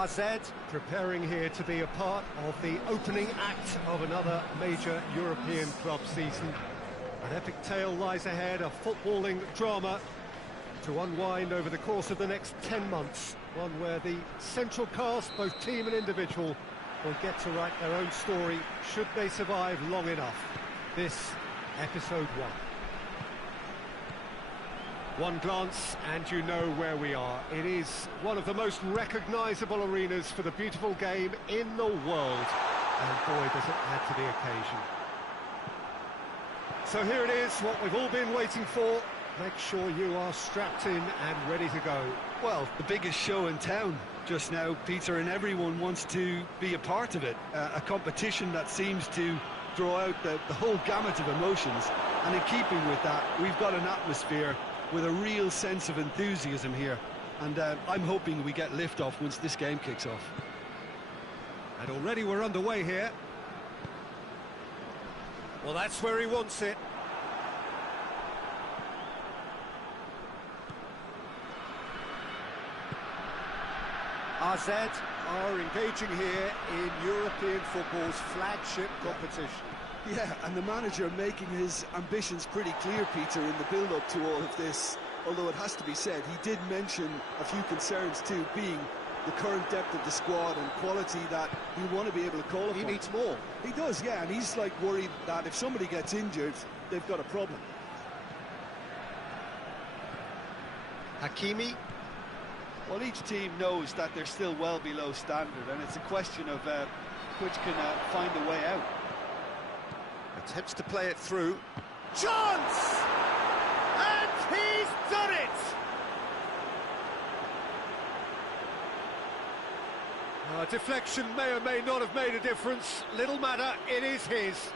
AZ preparing here to be a part of the opening act of another major European club season. An epic tale lies ahead, a footballing drama to unwind over the course of the next 10 months. One where the central cast, both team and individual, will get to write their own story should they survive long enough. This, episode 1. One glance and you know where we are. It is one of the most recognisable arenas for the beautiful game in the world. And boy, does it add to the occasion. So here it is, what we've all been waiting for. Make sure you are strapped in and ready to go. Well, the biggest show in town just now, Peter, and everyone wants to be a part of it. A competition that seems to draw out the whole gamut of emotions. And in keeping with that, we've got an atmosphere with a real sense of enthusiasm here. And I'm hoping we get lift-off once this game kicks off. And already we're underway here. Well, that's where he wants it. AZ are engaging here in European football's flagship competition. Yeah, and the manager making his ambitions pretty clear, Peter, in the build-up to all of this. Although it has to be said, he did mention a few concerns too, being the current depth of the squad and quality that we want to be able to call upon. He needs more. He does, yeah, and he's like worried that if somebody gets injured, they've got a problem. Hakimi. Well, each team knows that they're still well below standard, and it's a question of which can find a way out. Attempts to play it through. Chance! And he's done it! Deflection may or may not have made a difference. Little matter, it is his.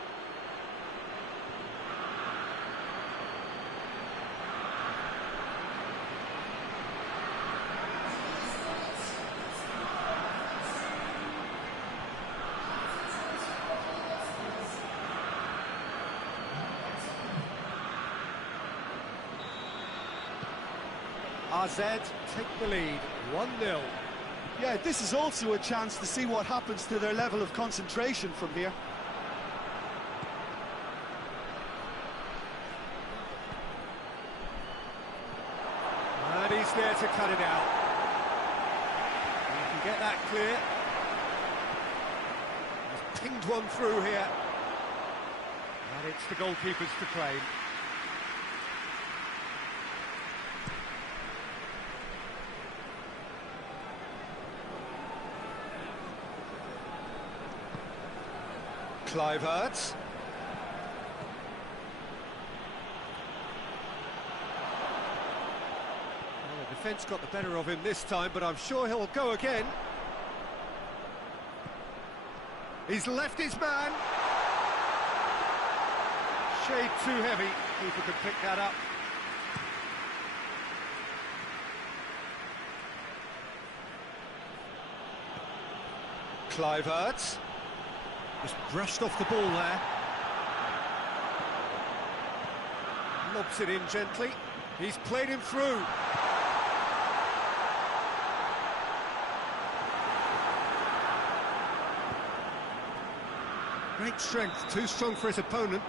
AZ take the lead, 1-0. Yeah, this is also a chance to see what happens to their level of concentration from here. And he's there to cut it out. You can get that clear. He's pinged one through here. And it's the goalkeepers to claim. Kluivert. Well, the defence got the better of him this time, but I'm sure he'll go again. He's left his man. Shade too heavy. Keeper could pick that up. Kluivert. Just brushed off the ball there. Lobs it in gently. He's played him through. Great strength, too strong for his opponent.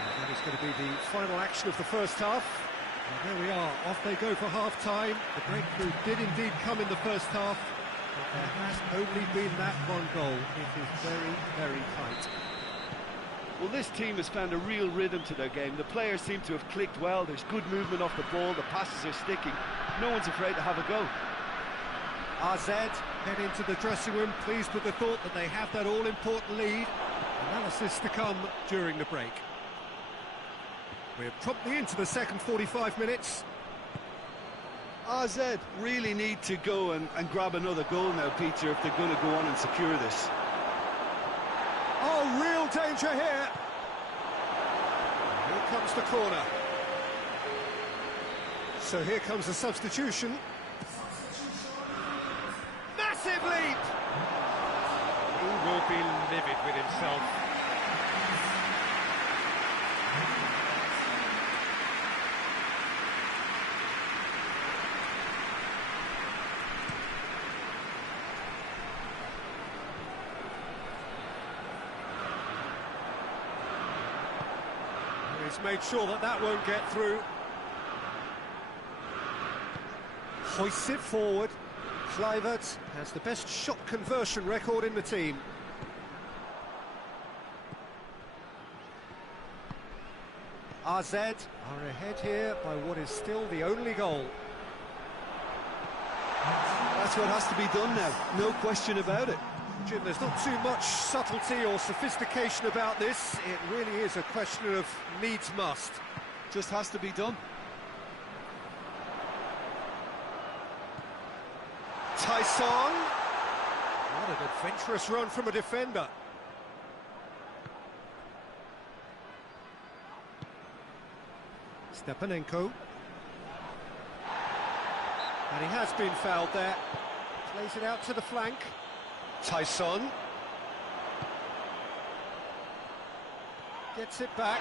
And that is going to be the final action of the first half. And there we are, off they go for half-time. The breakthrough did indeed come in the first half. But there has only been that one goal. It is very, very tight. Well, this team has found a real rhythm to their game. The players seem to have clicked well. There's good movement off the ball. The passes are sticking. No one's afraid to have a go. AZ head into the dressing room, pleased with the thought that they have that all-important lead. Analysis to come during the break. We're promptly into the second 45 minutes. AZ really need to go and grab another goal now, Peter, if they're going to go on and secure this. Oh, real danger here. Here comes the corner. So here comes the substitution. Massive leap! He will be livid with himself. He's made sure that that won't get through. Hoists it forward. Kluivert has the best shot conversion record in the team. AZ are ahead here by what is still the only goal. That's what has to be done now, no question about it. Jim, there's not too much subtlety or sophistication about this. It really is a question of needs must. Just has to be done. Tyson. What an adventurous run from a defender. Stepanenko. And he has been fouled there. Plays it out to the flank. Tyson. Gets it back.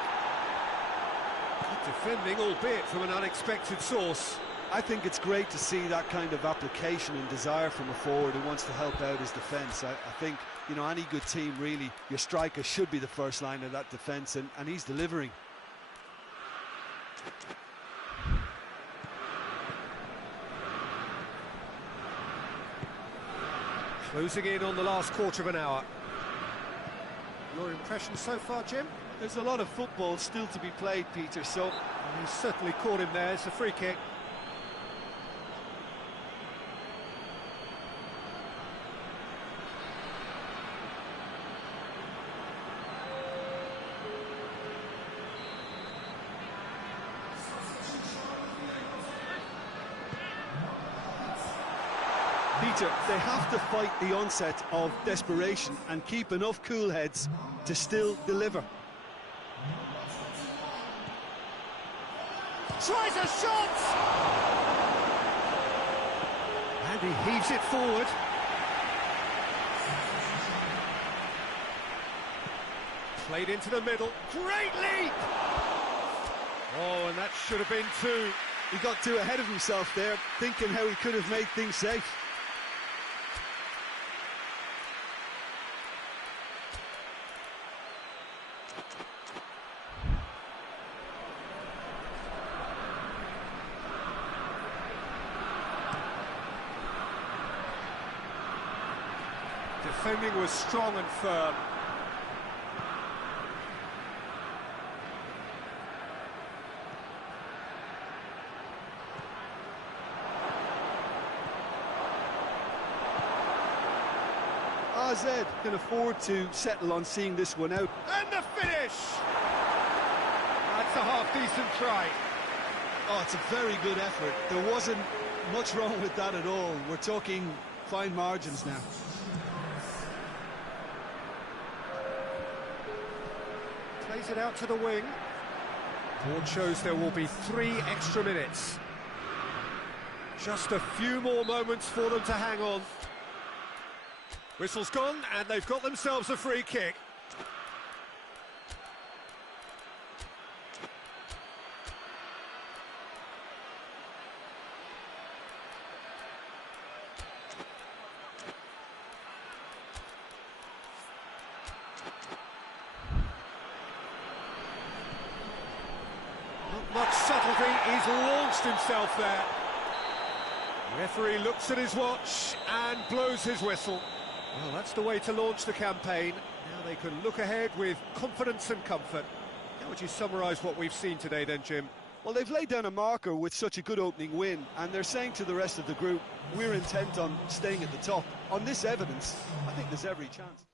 Good defending, albeit from an unexpected source. I think it's great to see that kind of application and desire from a forward who wants to help out his defence. I think, you know, any good team, really, your striker should be the first line of that defence, and he's delivering. Closing in on the last quarter of an hour. Your impression so far, Jim? There's a lot of football still to be played, Peter, so... And he's certainly caught him there. It's a free kick. Peter, they have to fight the onset of desperation and keep enough cool heads to still deliver. Tries a shot! And he heaves it forward. Played into the middle. Great leap! Oh, and that should have been two. He got too ahead of himself there, thinking how he could have made things safe. Defending was strong and firm. AZ can afford to settle on seeing this one out. And the finish! That's a half-decent try. Oh, it's a very good effort. There wasn't much wrong with that at all. We're talking fine margins now. Plays it out to the wing. Board shows there will be 3 extra minutes. Just a few more moments for them to hang on. Whistle's gone, and they've got themselves a free kick. Not much subtlety, he's launched himself there. The referee looks at his watch and blows his whistle. Well, that's the way to launch the campaign. Now they can look ahead with confidence and comfort. How would you summarise what we've seen today then, Jim? Well, they've laid down a marker with such a good opening win, and they're saying to the rest of the group, we're intent on staying at the top. On this evidence, I think there's every chance.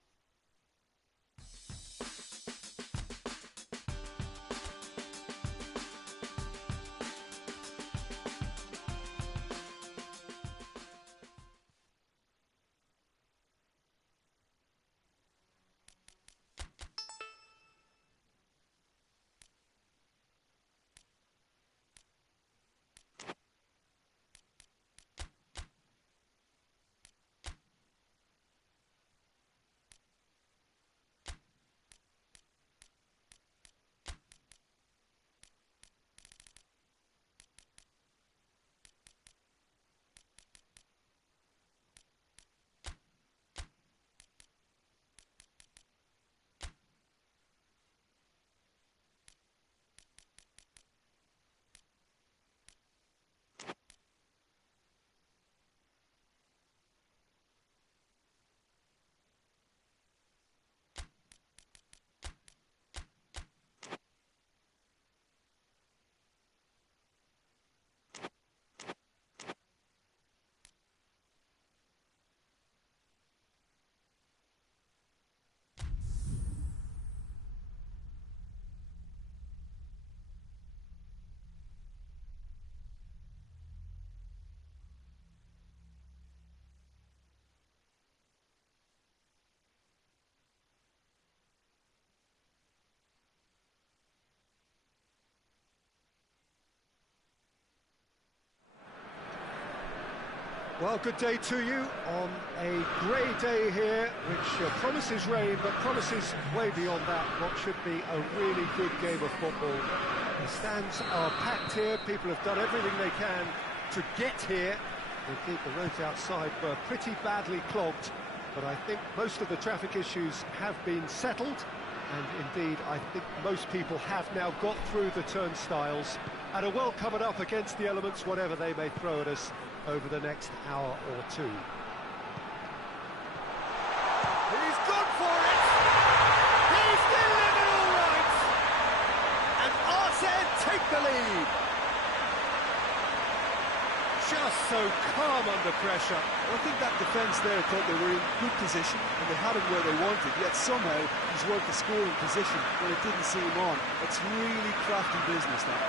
Well, good day to you on a grey day here, which promises rain, but promises way beyond that what should be a really good game of football. The stands are packed here, people have done everything they can to get here. Indeed, the roads outside were pretty badly clogged, but I think most of the traffic issues have been settled, and indeed, I think most people have now got through the turnstiles and are well covered up against the elements, whatever they may throw at us over the next hour or two. He's gone for it! He's delivered all right! And Arsene take the lead! Just so calm under pressure. Well, I think that defence there thought they were in good position and they had him where they wanted, yet somehow he's worked the scoring position when it didn't see him on. It's really crafty business now.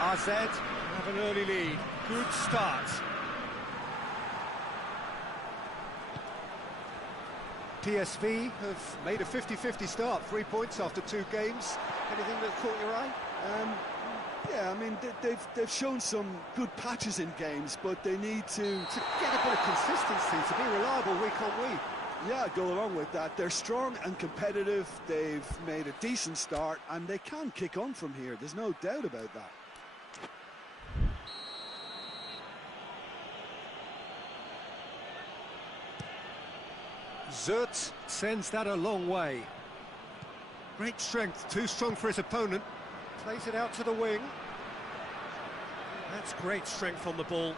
AZ have an early lead. Good start. PSV have made a 50-50 start. 3 points after 2 games. Anything that caught your eye? Yeah, I mean, they've shown some good patches in games, but they need to get a bit of consistency, to be reliable week on week. Yeah, go along with that. They're strong and competitive. They've made a decent start, and they can kick on from here. There's no doubt about that. Zert sends that a long way. Great strength, too strong for his opponent. Plays it out to the wing. That's great strength on the ball.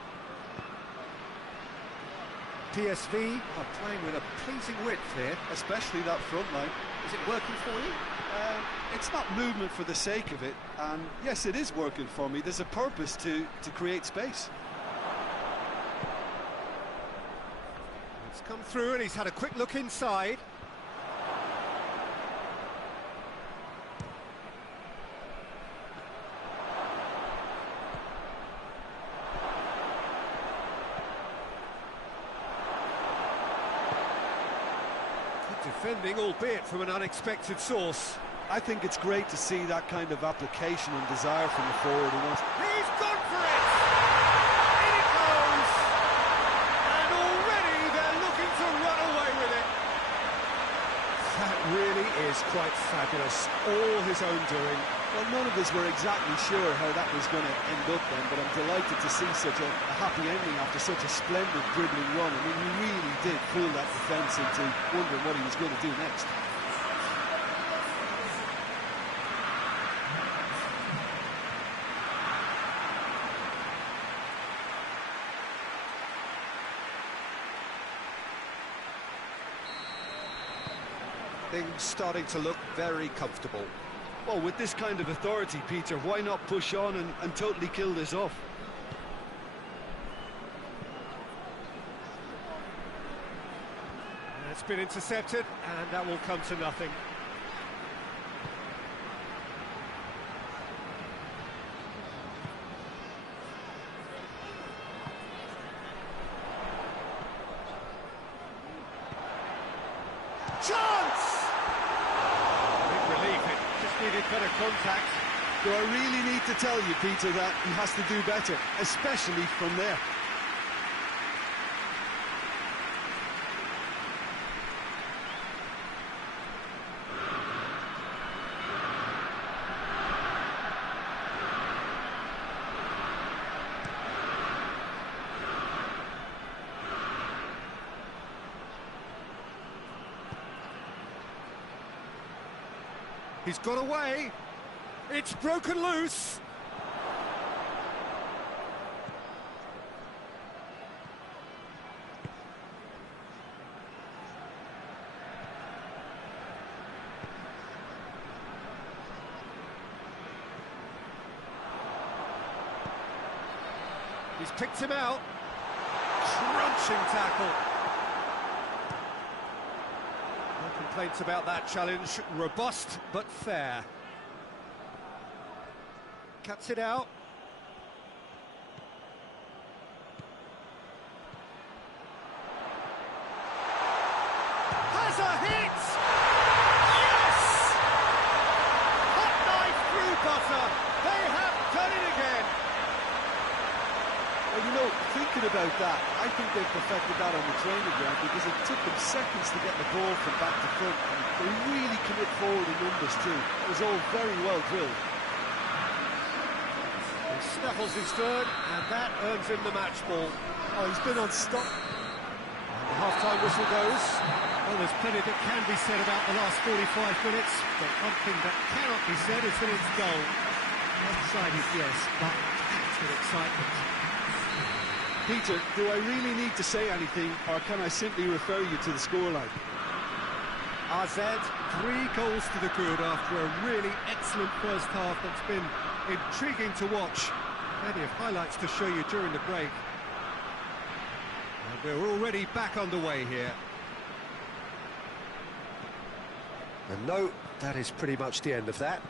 PSV are playing with a pleasing width here. Especially that front line. Is it working for you? It's not movement for the sake of it, and yes, it is working for me. There's a purpose to create space. It's come through and he's had a quick look inside. Defending, albeit from an unexpected source. I think it's great to see that kind of application and desire from the forward. He's gone for it! In it goes! And already they're looking to run away with it. That really is quite fabulous. All his own doing. Well, none of us were exactly sure how that was going to end up then, but I'm delighted to see such a happy ending after such a splendid dribbling run. I mean, he really did fool that defence into wondering what he was going to do next. Things starting to look very comfortable. Well, with this kind of authority, Peter, why not push on and totally kill this off? It's been intercepted, and that will come to nothing. Chance! Big relief, it just needed better contact. Do I really need to tell you, Peter, that he has to do better, especially from there? He's got away. It's broken loose. He's picked him out. Crunching tackle. No complaints about that challenge. Robust but fair. Cuts it out. Has a hit! Yes! Hot knife through butter. They have done it again. question about that. I think they perfected that on the training ground because it took them seconds to get the ball from back to front. And they really commit forward in numbers too. It was all very well drilled. He snaffles his third, and that earns him the match ball. Oh, he's been on stop. The half-time whistle goes. Well, there's plenty that can be said about the last 45 minutes, but one thing that cannot be said is that it's goal. One-sided, yes, but packed with excitement. Peter, do I really need to say anything, or can I simply refer you to the scoreline? AZ, 3 goals to the good after a really excellent first half that's been intriguing to watch. Plenty of highlights to show you during the break. And we're already back underway here. And no, that is pretty much the end of that.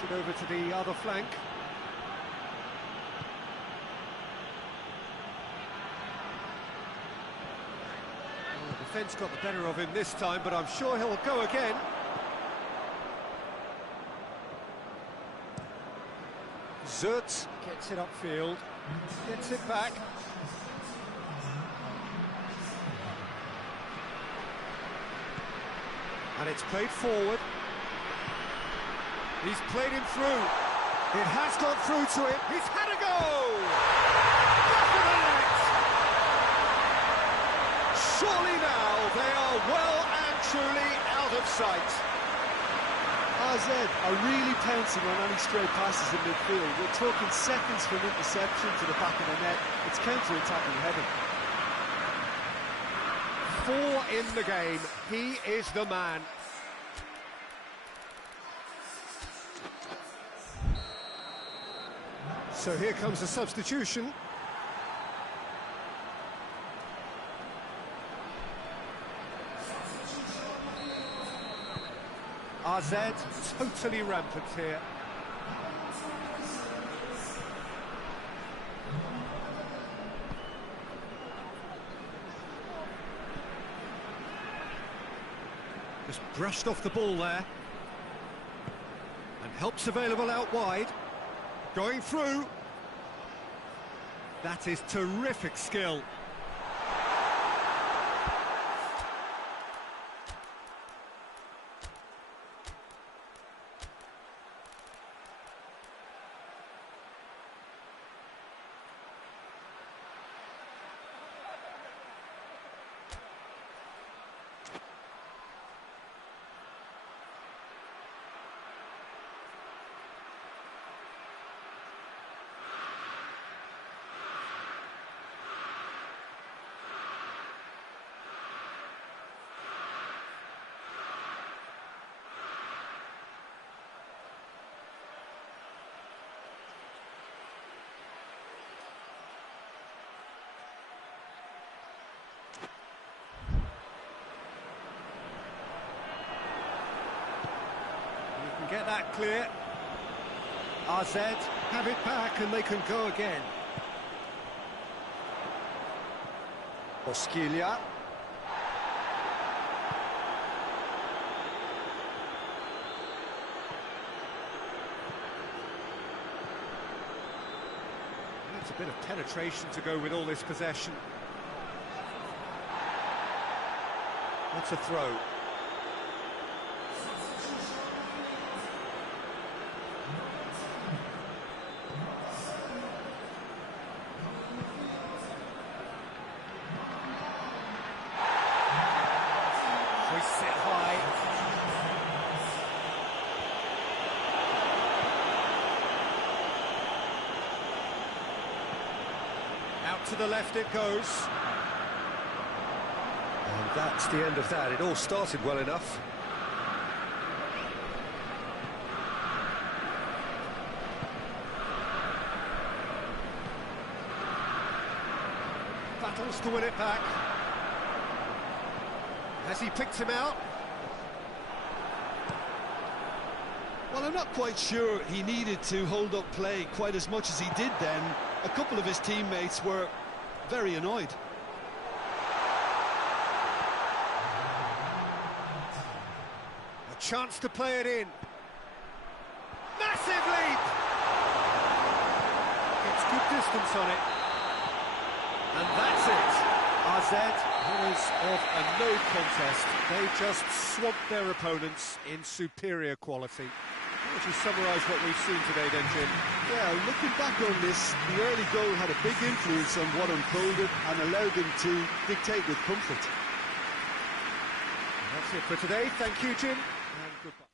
It over to the other flank. Well, the defence got the better of him this time, but I'm sure he'll go again. Zert gets it upfield, gets it back. And it's played forward. He's played him through. It has gone through to him. He's had a go! Back of the net! Surely now they are well and truly out of sight. AZ are really pouncing on any stray passes in midfield. We're talking seconds from interception to the back of the net. It's counter-attacking heaven. 4 in the game. He is the man. So here comes the substitution. AZ totally rampant here. Just brushed off the ball there. And help's available out wide. Going through. That is terrific skill. Get that clear. AZ have it back and they can go again. Osquilia. It's a bit of penetration to go with all this possession. That's a throw. Sit high. Out to the left it goes. And that's the end of that. It all started well enough. Battles to win it back. Has he picked him out? Well, I'm not quite sure he needed to hold up play quite as much as he did then. a couple of his teammates were very annoyed. A chance to play it in. Massive leap! Gets good distance on it. And that's it. AZ, winners of a no contest. They just swamped their opponents in superior quality. How would you summarise what we've seen today then, Jim? Yeah, looking back on this, the early goal had a big influence on what unfolded and allowed them to dictate with comfort. And that's it for today. Thank you, Jim, and goodbye.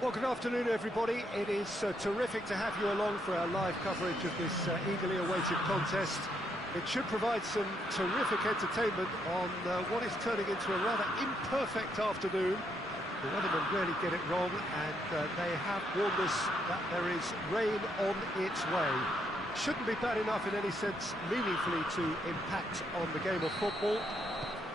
Well, good afternoon, everybody. It is terrific to have you along for our live coverage of this eagerly awaited contest. It should provide some terrific entertainment on what is turning into a rather imperfect afternoon. The weathermen rarely get it wrong, and they have warned us that there is rain on its way. Shouldn't be bad enough in any sense meaningfully to impact on the game of football,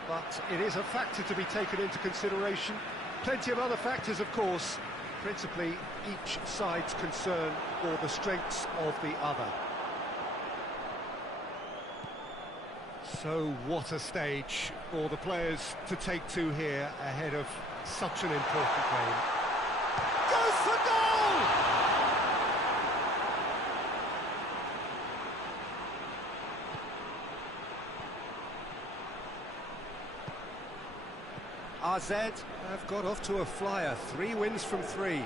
but it is a factor to be taken into consideration. Plenty of other factors, of course, principally each side's concern for the strengths of the other. So what a stage for the players to take to here ahead of such an important game. Goes for goal! AZ have got off to a flyer, 3 wins from 3.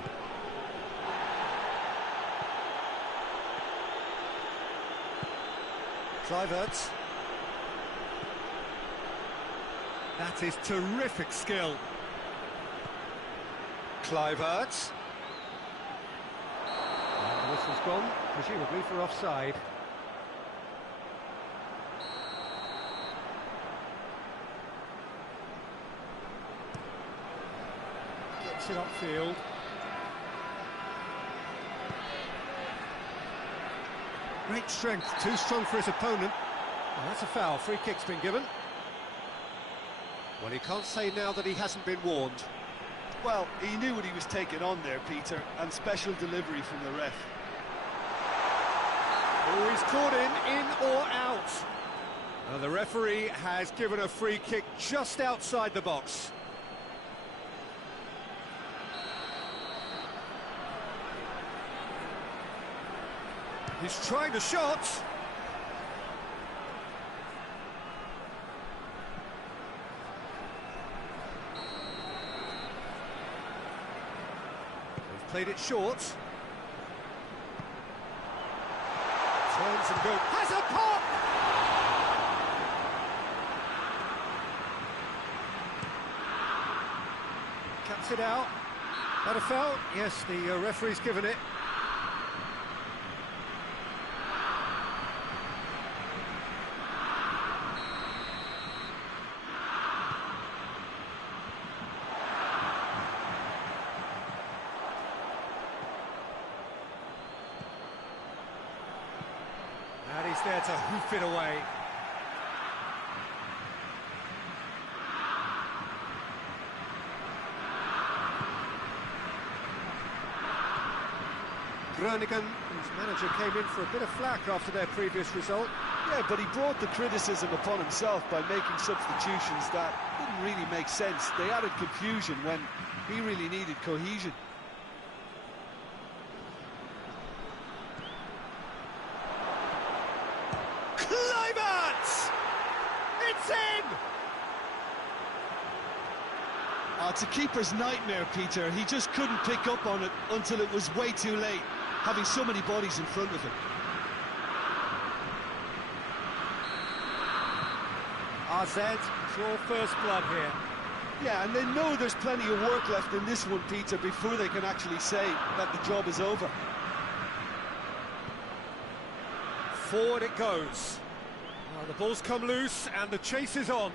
Kluivert. That is terrific skill. Kluivert. And the whistle's gone, presumably for offside. Gets it upfield. Great strength, too strong for his opponent. Well, that's a foul, free kick's been given. Well, he can't say now that he hasn't been warned. Well, he knew what he was taking on there, Peter, and special delivery from the ref. Oh, he's caught in or out. The referee has given a free kick just outside the box. He's trying the shot. They've played it short. Turns and goes. Has a pop! Cuts it out. That a foul? Yes, the referee's given it. And he's there to hoof it away. Groningen, whose manager came in for a bit of flack after their previous result. Yeah, but he brought the criticism upon himself by making substitutions that didn't really make sense. They added confusion when he really needed cohesion. It's in! Oh, it's a keeper's nightmare, Peter. He just couldn't pick up on it until it was way too late, having so many bodies in front of him. RZ, draw first blood here. Yeah, and they know there's plenty of work left in this one, Peter, before they can actually say that the job is over. Forward it goes. Well, the ball's come loose and the chase is on.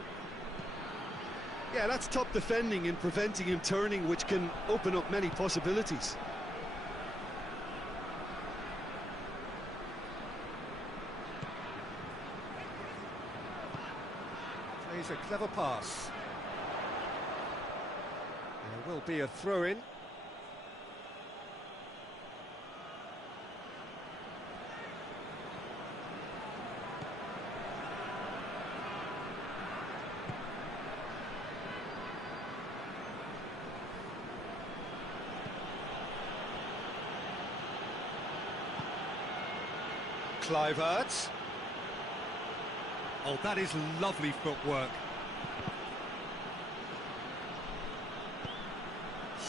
Yeah, that's top defending and preventing him turning, which can open up many possibilities. Plays a clever pass. There will be a throw-in. Kluivert. Oh, that is lovely footwork.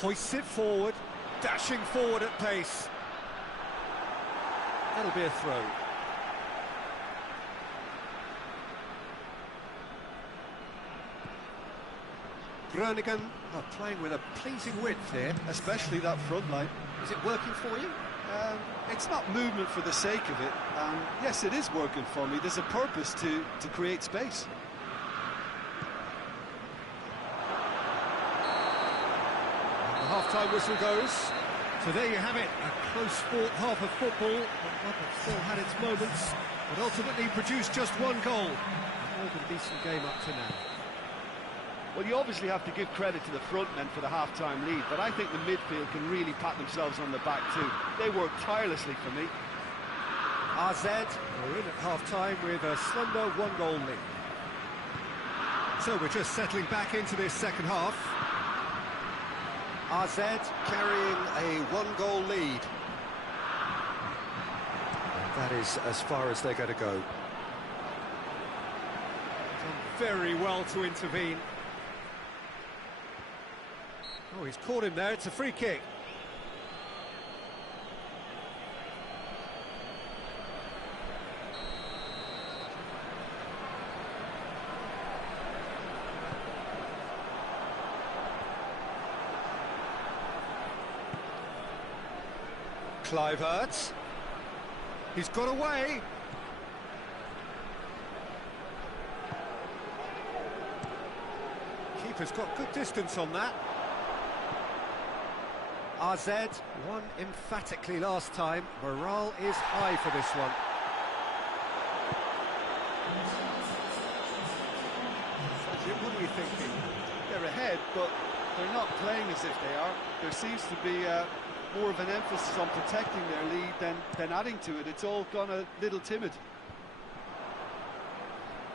Hoists it forward, dashing forward at pace. That'll be a throw. Groningen are playing with a pleasing width here. Especially that front line. Is it working for you? It's not movement for the sake of it. Yes, it is working for me. There's a purpose to create space. And the half-time whistle goes. So there you have it, a close-fought half of football. One that still had its moments, but ultimately produced just one goal. A more than decent game up to now. Well, you obviously have to give credit to the front men for the half-time lead, but I think the midfield can really pat themselves on the back too. They worked tirelessly for me. RZ are in at half-time with a slender one-goal lead. So we're just settling back into this second half. RZ carrying a one-goal lead. And that is as far as they're going to go. Done very well to intervene. Oh, he's caught him there, it's a free kick. Kluivert. He's got away. Keeper's got good distance on that. RZ won emphatically last time. Morale is high for this one. Jim, what are you thinking? They're ahead, but they're not playing as if they are. There seems to be more of an emphasis on protecting their lead than adding to it. It's all gone a little timid.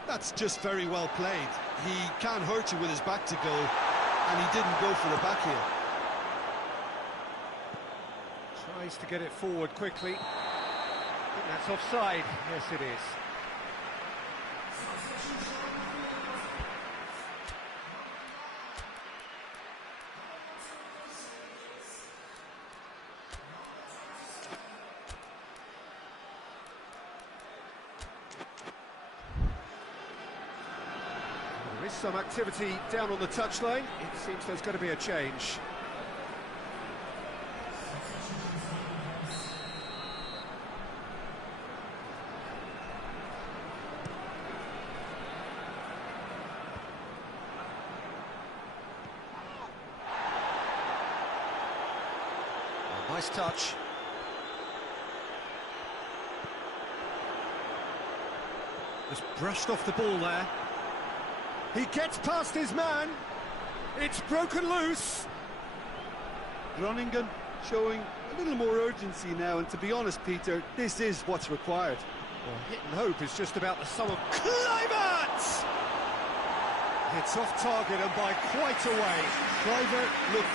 That's just very well played. He can't hurt you with his back to goal, and he didn't go for the back here. Tries to get it forward quickly. I think that's offside. Yes, it is. There is some activity down on the touchline. It seems there's going to be a change. Nice touch. Just brushed off the ball there. He gets past his man. It's broken loose. Groningen showing a little more urgency now, and to be honest, Peter, this is what's required. Well, hit and hope is just about the sum of Kluivert! It's off target and by quite a way. Kluivert looked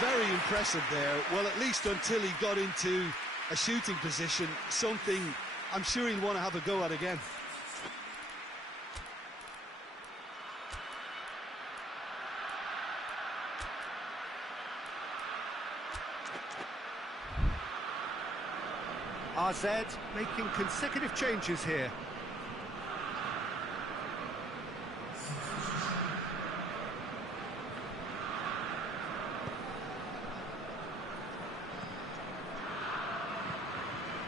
very impressive there, well, at least until he got into a shooting position, something I'm sure he'll want to have a go at again. AZ making consecutive changes here.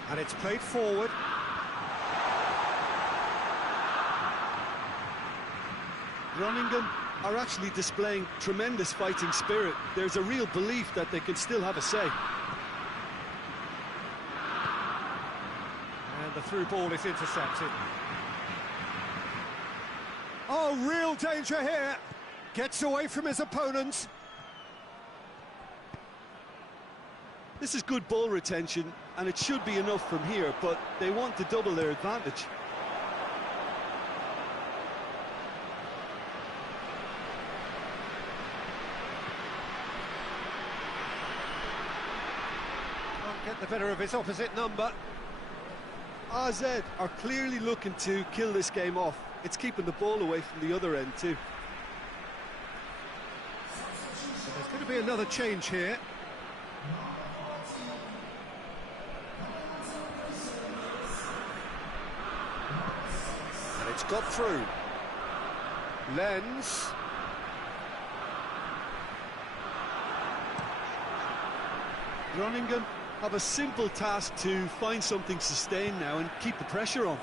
And it's played forward. Groningen are actually displaying tremendous fighting spirit. There's a real belief that they can still have a say. And the through ball is intercepted. Oh, real danger here. Gets away from his opponent. This is good ball retention, and it should be enough from here, but they want to double their advantage. Can't get the better of his opposite number. AZ are clearly looking to kill this game off. It's keeping the ball away from the other end too. So there's going to be another change here. And it's got through. Lens. Groningen have a simple task to find something sustained now and keep the pressure on.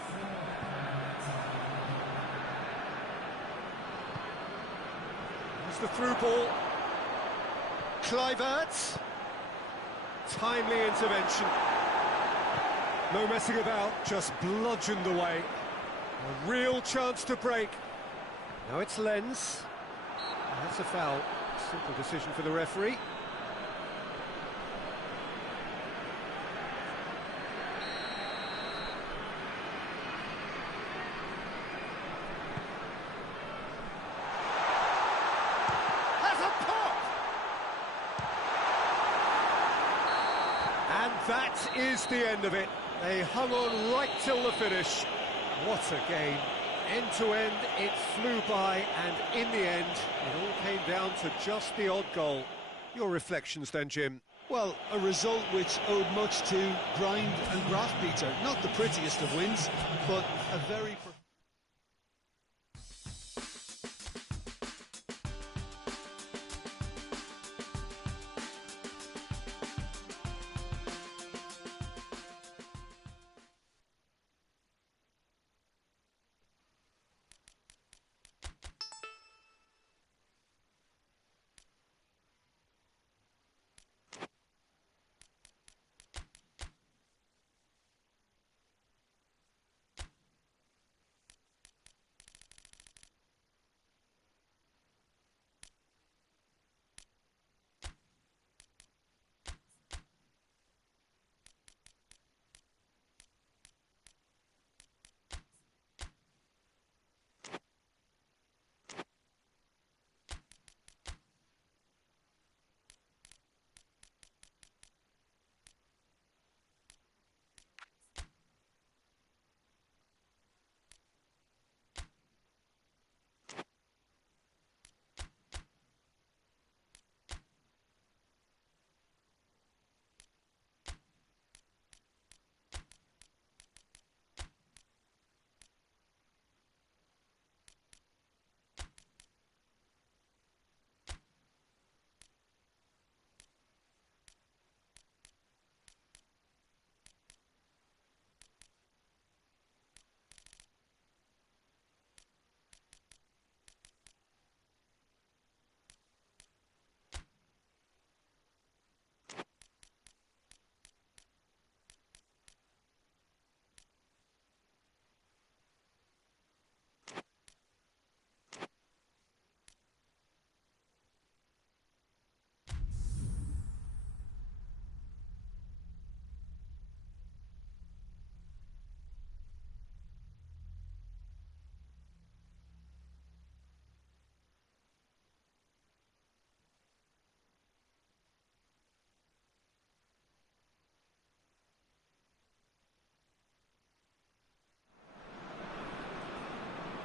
There's the through ball. Kluivert. Timely intervention. No messing about, just bludgeoned away. A real chance to break. Now it's Lens. That's a foul. Simple decision for the referee. And that is the end of it. They hung on right till the finish. What a game. End to end, it flew by, and in the end, it all came down to just the odd goal. Your reflections then, Jim? Well, a result which owed much to grind and graft, Peter. Not the prettiest of wins, but a very...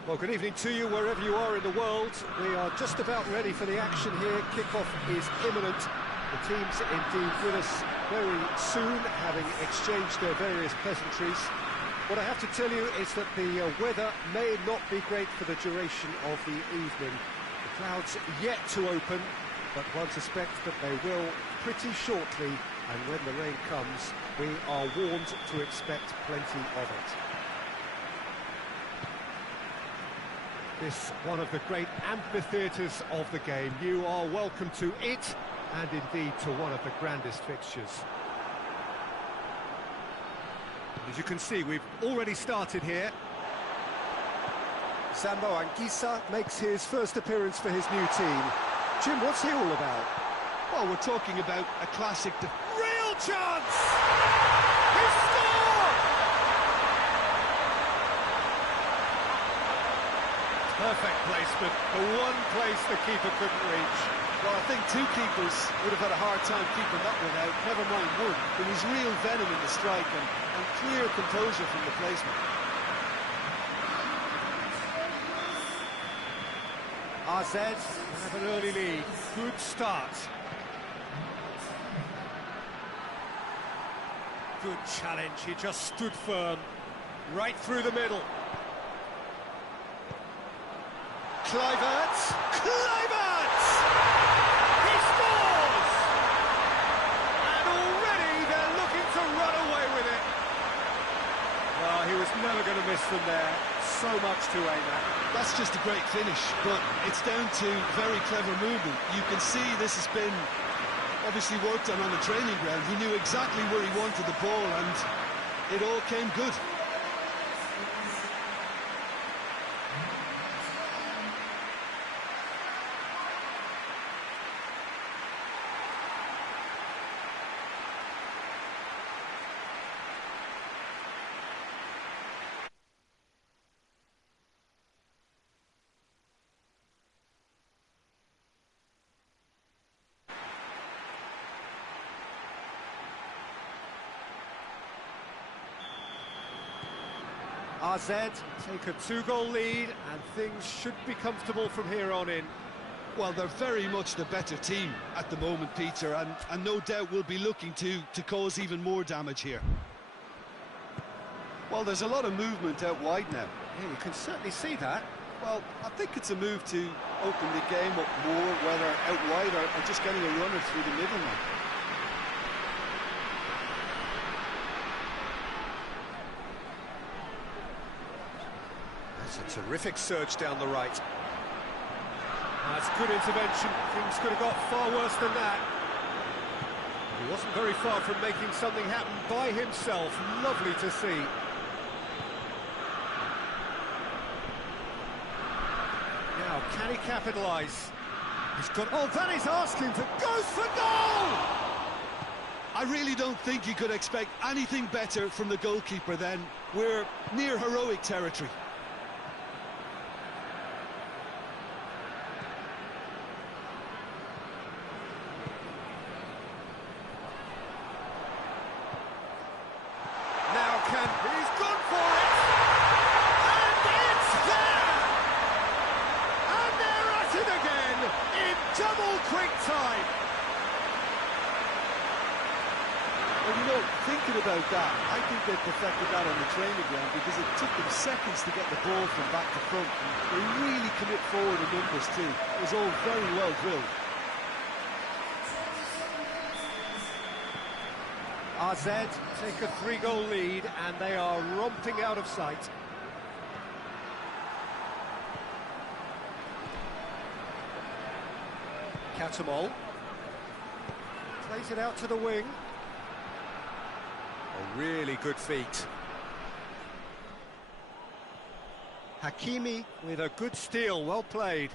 Well, good evening to you wherever you are in the world. We are just about ready for the action here. Kickoff is imminent. The teams indeed with us very soon, having exchanged their various pleasantries. What I have to tell you is that the weather may not be great for the duration of the evening. The clouds yet to open, but one suspects that they will pretty shortly, and when the rain comes, we are warned to expect plenty of it. This one of the great amphitheatres of the game. You are welcome to it, and indeed to one of the grandest fixtures. As you can see, we've already started here. Sambo Anguissa makes his first appearance for his new team. Jim, what's he all about? Well, we're talking about a classic... Real chance! He scored! Perfect placement, the one place the keeper couldn't reach. Well, I think two keepers would have had a hard time keeping that one out, never mind one. There was real venom in the strike and clear composure from the placement. AZ have an early lead. Good start. Good challenge, he just stood firm. Right through the middle. Kluivert! Kluivert! He scores! And already they're looking to run away with it. Well, he was never going to miss them there. So much to aim at. That's just a great finish, but it's down to very clever movement. You can see this has been obviously worked on the training ground. He knew exactly where he wanted the ball, and it all came good. AZ take a two-goal lead, and things should be comfortable from here on in. Well, they're very much the better team at the moment, Peter, and no doubt will be looking to cause even more damage here. Well, there's a lot of movement out wide now. Yeah, you can certainly see that. Well, I think it's a move to open the game up more, whether out wide or just getting a runner through the middle now. That's a terrific surge down the right. That's good intervention. Things could have got far worse than that. He wasn't very far from making something happen by himself. Lovely to see. Now, can he capitalise? He's got... Oh, that is asking for... Goes for goal! I really don't think you could expect anything better from the goalkeeper then. We're near heroic territory. He's gone for it! And it's there! And they're at it again in double quick time! Well, you know, thinking about that, I think they perfected that on the training ground because it took them seconds to get the ball from back to front. They really commit forward in numbers too. It was all very well drilled. AZ take a three-goal lead, and they are romping out of sight. Catamol plays it out to the wing. A really good feat. Hakimi with a good steal, well played.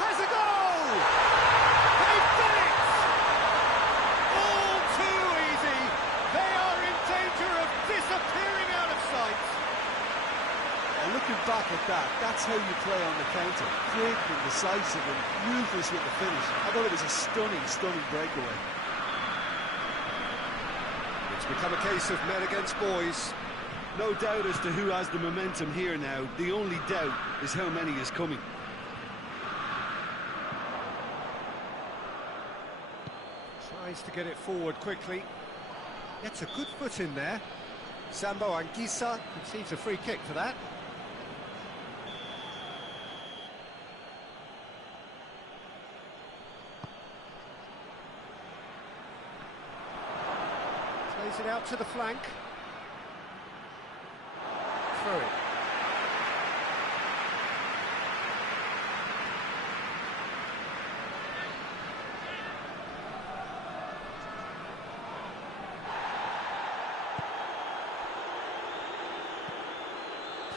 Has a goal! They've done it! All too easy. They are in danger of disappearing out of sight. And looking back at that, that's how you play on the counter. Quick and decisive and ruthless with the finish. I thought it was a stunning, stunning breakaway. It's become a case of men against boys. No doubt as to who has the momentum here now. The only doubt is how many is coming. Tries to get it forward quickly. Gets a good foot in there. Sambo Anguissa concedes a free kick for that. Plays it out to the flank. Throw it.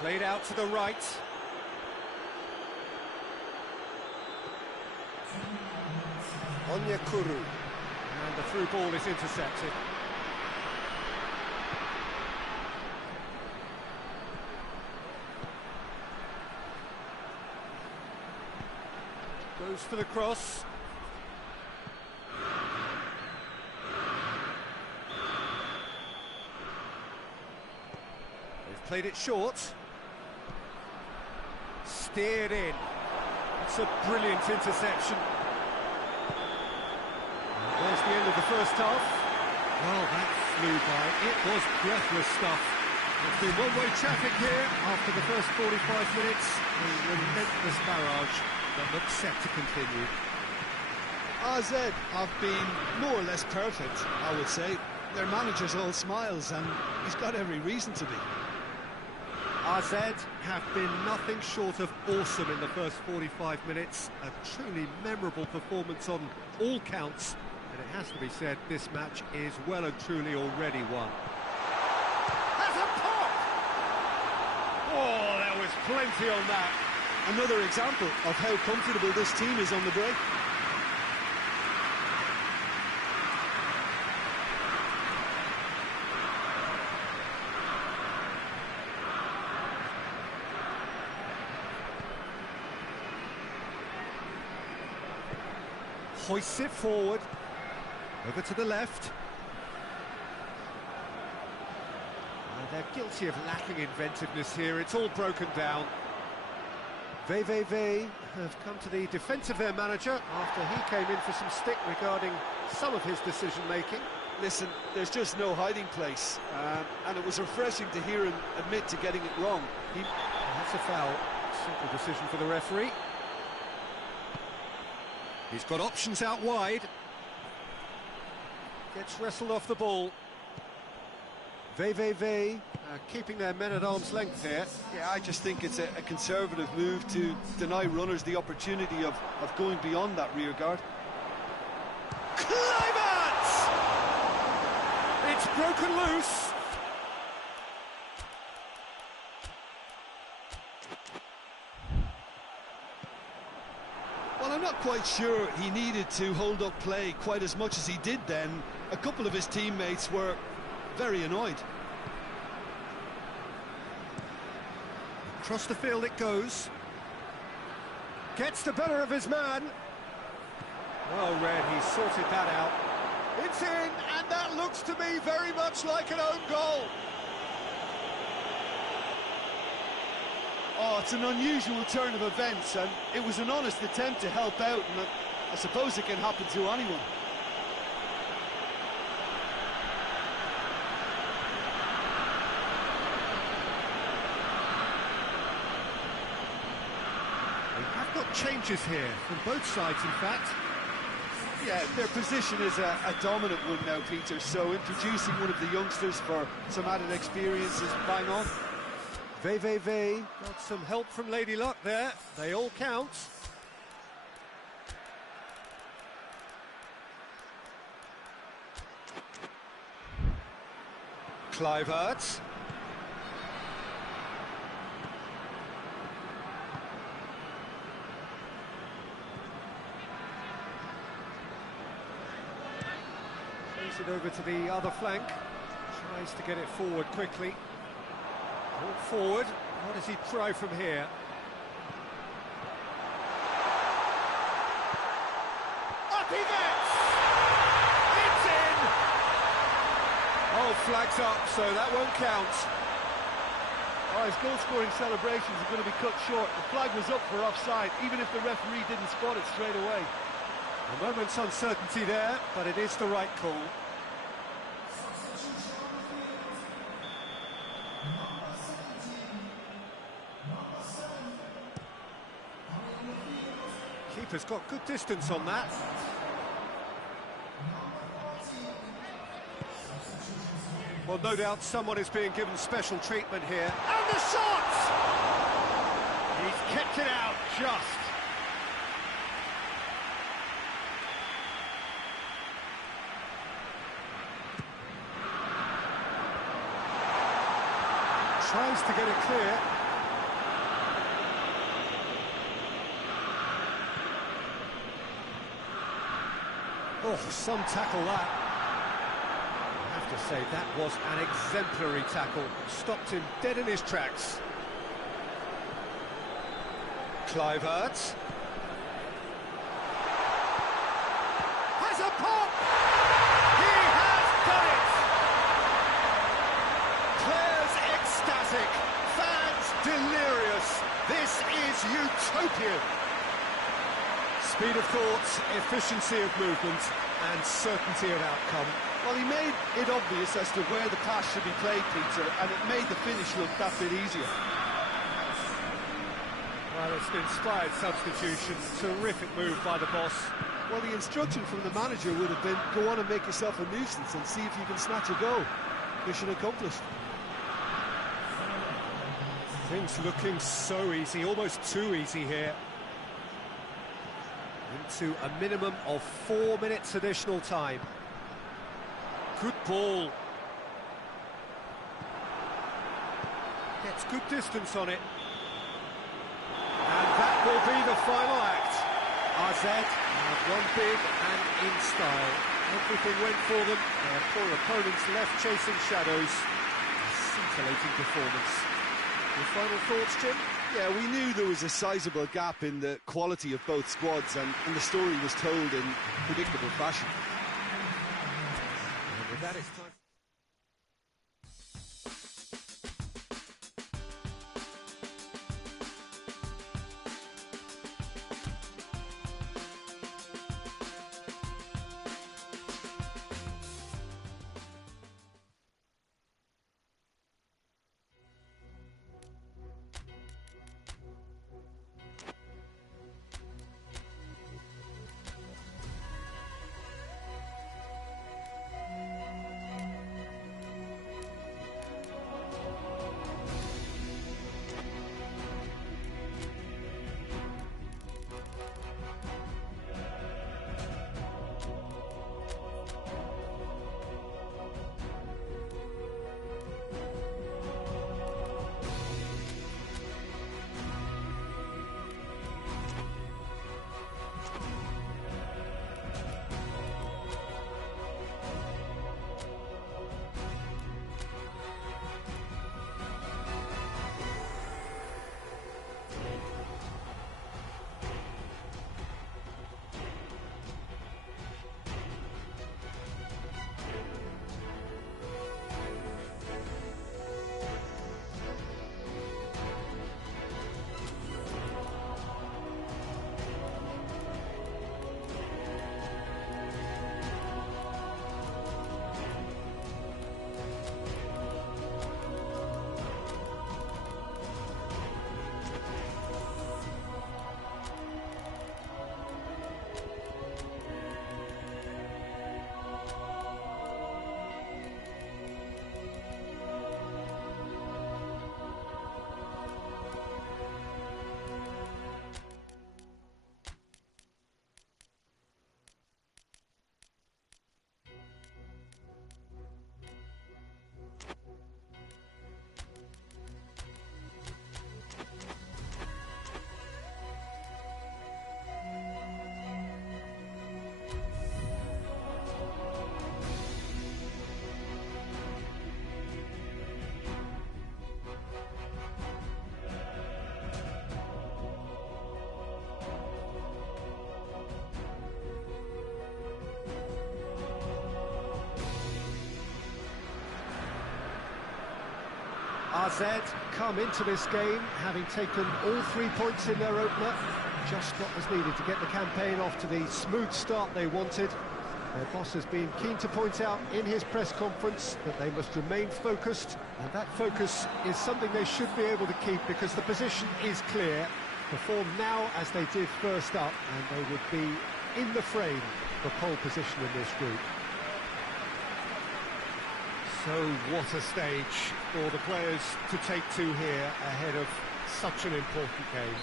Played out to the right. Onyekuru. And the through ball is intercepted. Goes for the cross. They've played it short. Steered in. It's a brilliant interception. There's the end of the first half. Well, that flew by. It was breathless stuff. It's been one-way traffic here after the first 45 minutes. A relentless barrage that looks set to continue. AZ have been more or less perfect, I would say. Their manager's all smiles, and he's got every reason to be. AZ have been nothing short of awesome in the first 45 minutes. A truly memorable performance on all counts. And it has to be said, this match is well and truly already won. Has a pop! Oh, there was plenty on that. Another example of how comfortable this team is on the break. Hoists it forward. Over to the left. They're guilty of lacking inventiveness here. It's all broken down. VVV have come to the defence of their manager after he came in for some stick regarding some of his decision-making. Listen, there's just no hiding place. And it was refreshing to hear him admit to getting it wrong. That's a foul. Simple decision for the referee. He's got options out wide. Gets wrestled off the ball. VVV keeping their men at arm's length here. Yeah, I just think it's a conservative move to deny runners the opportunity of going beyond that rear guard. Climax! It's broken loose. Well, I'm not quite sure he needed to hold up play quite as much as he did then. A couple of his teammates were very annoyed. Across the field it goes. Gets the better of his man. Well read, he sorted that out. It's in, and that looks to me very much like an own goal. Oh, it's an unusual turn of events, and it was an honest attempt to help out, and I suppose it can happen to anyone. We have got changes here from both sides, in fact. Yeah, their position is a dominant one now, Peter, so introducing one of the youngsters for some added experience is bang on. VVV got some help from Lady Luck there. They all count. Kluivert. Plays it over to the other flank. Tries to get it forward quickly. Ball forward. What does he try from here? Up he gets! It's in! Oh, flags up, so that won't count. Oh, his goal-scoring celebrations are going to be cut short. The flag was up for offside, even if the referee didn't spot it straight away. A moment's uncertainty there, but it is the right call. Keeper's got good distance on that. Well, no doubt someone is being given special treatment here. And the shot! He's kept it out just. Tries to get it clear. Oh, some tackle that. I have to say, that was an exemplary tackle. Stopped him dead in his tracks. Kluivert. Has a pop! He has got it! Players ecstatic, fans delirious. This is utopian. Speed of thought, efficiency of movement, and certainty of outcome. Well, he made it obvious as to where the pass should be played, Peter, and it made the finish look that bit easier. Well, it's an inspired substitution. Terrific move by the boss. Well, the instruction from the manager would have been, go on and make yourself a nuisance and see if you can snatch a goal. Mission accomplished. Things looking so easy, almost too easy here. Into a minimum of 4 minutes additional time. Good ball. Gets good distance on it. And that will be the final act. AZ have won big and in style. Everything went for them. Their poor opponents left chasing shadows. Scintillating performance. Your final thoughts, Jim? Yeah, we knew there was a sizable gap in the quality of both squads, and the story was told in predictable fashion. And with that, it's time. AZ come into this game having taken all 3 points in their opener. Just what was needed to get the campaign off to the smooth start they wanted. Their boss has been keen to point out in his press conference that they must remain focused, and that focus is something they should be able to keep because the position is clear. Perform now as they did first up, and they would be in the frame for pole position in this group. So what a stage for the players to take to here ahead of such an important game.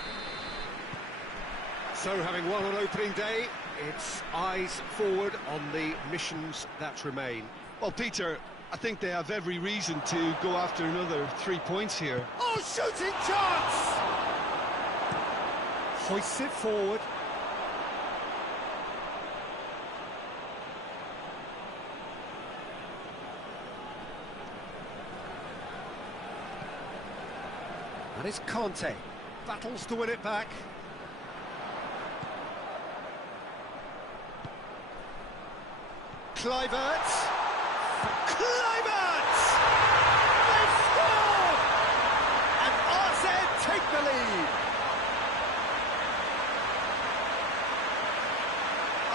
So having won on opening day, it's eyes forward on the missions that remain. Well, Peter, I think they have every reason to go after another 3 points here. Oh, shooting chance! Hoists it forward. And it's Conte. Battles to win it back. Kluivert! Kluivert! They've scored! And AZ take the lead!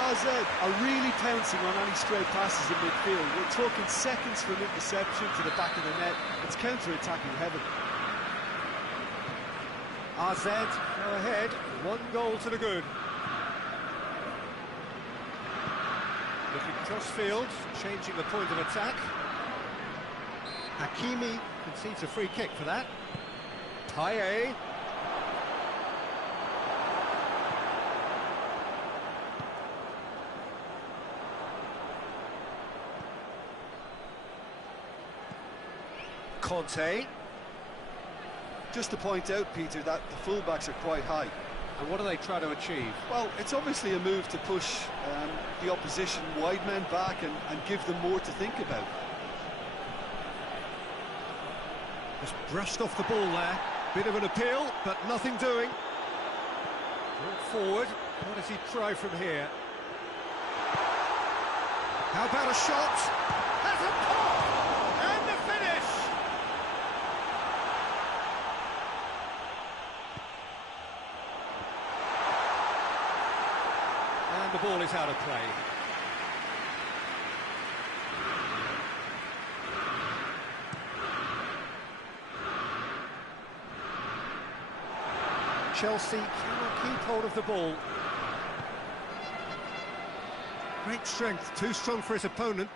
AZ are really pouncing on any stray passes in midfield. We're talking seconds from interception to the back of the net. It's counter-attacking heaven. AZ go ahead, 1 goal to the good. Looking cross-field, changing the point of attack. Hakimi concedes a free kick for that. Payet. Conte. Just to point out, Peter, that the fullbacks are quite high. And what are they trying to achieve? Well, it's obviously a move to push the opposition wide men back and give them more to think about. Just brushed off the ball there. Bit of an appeal, but nothing doing. Brought forward. What does he try from here? How about a shot? Has a pop! And the finish! And the ball is out of play. Chelsea cannot keep hold of the ball. Great strength, too strong for his opponent.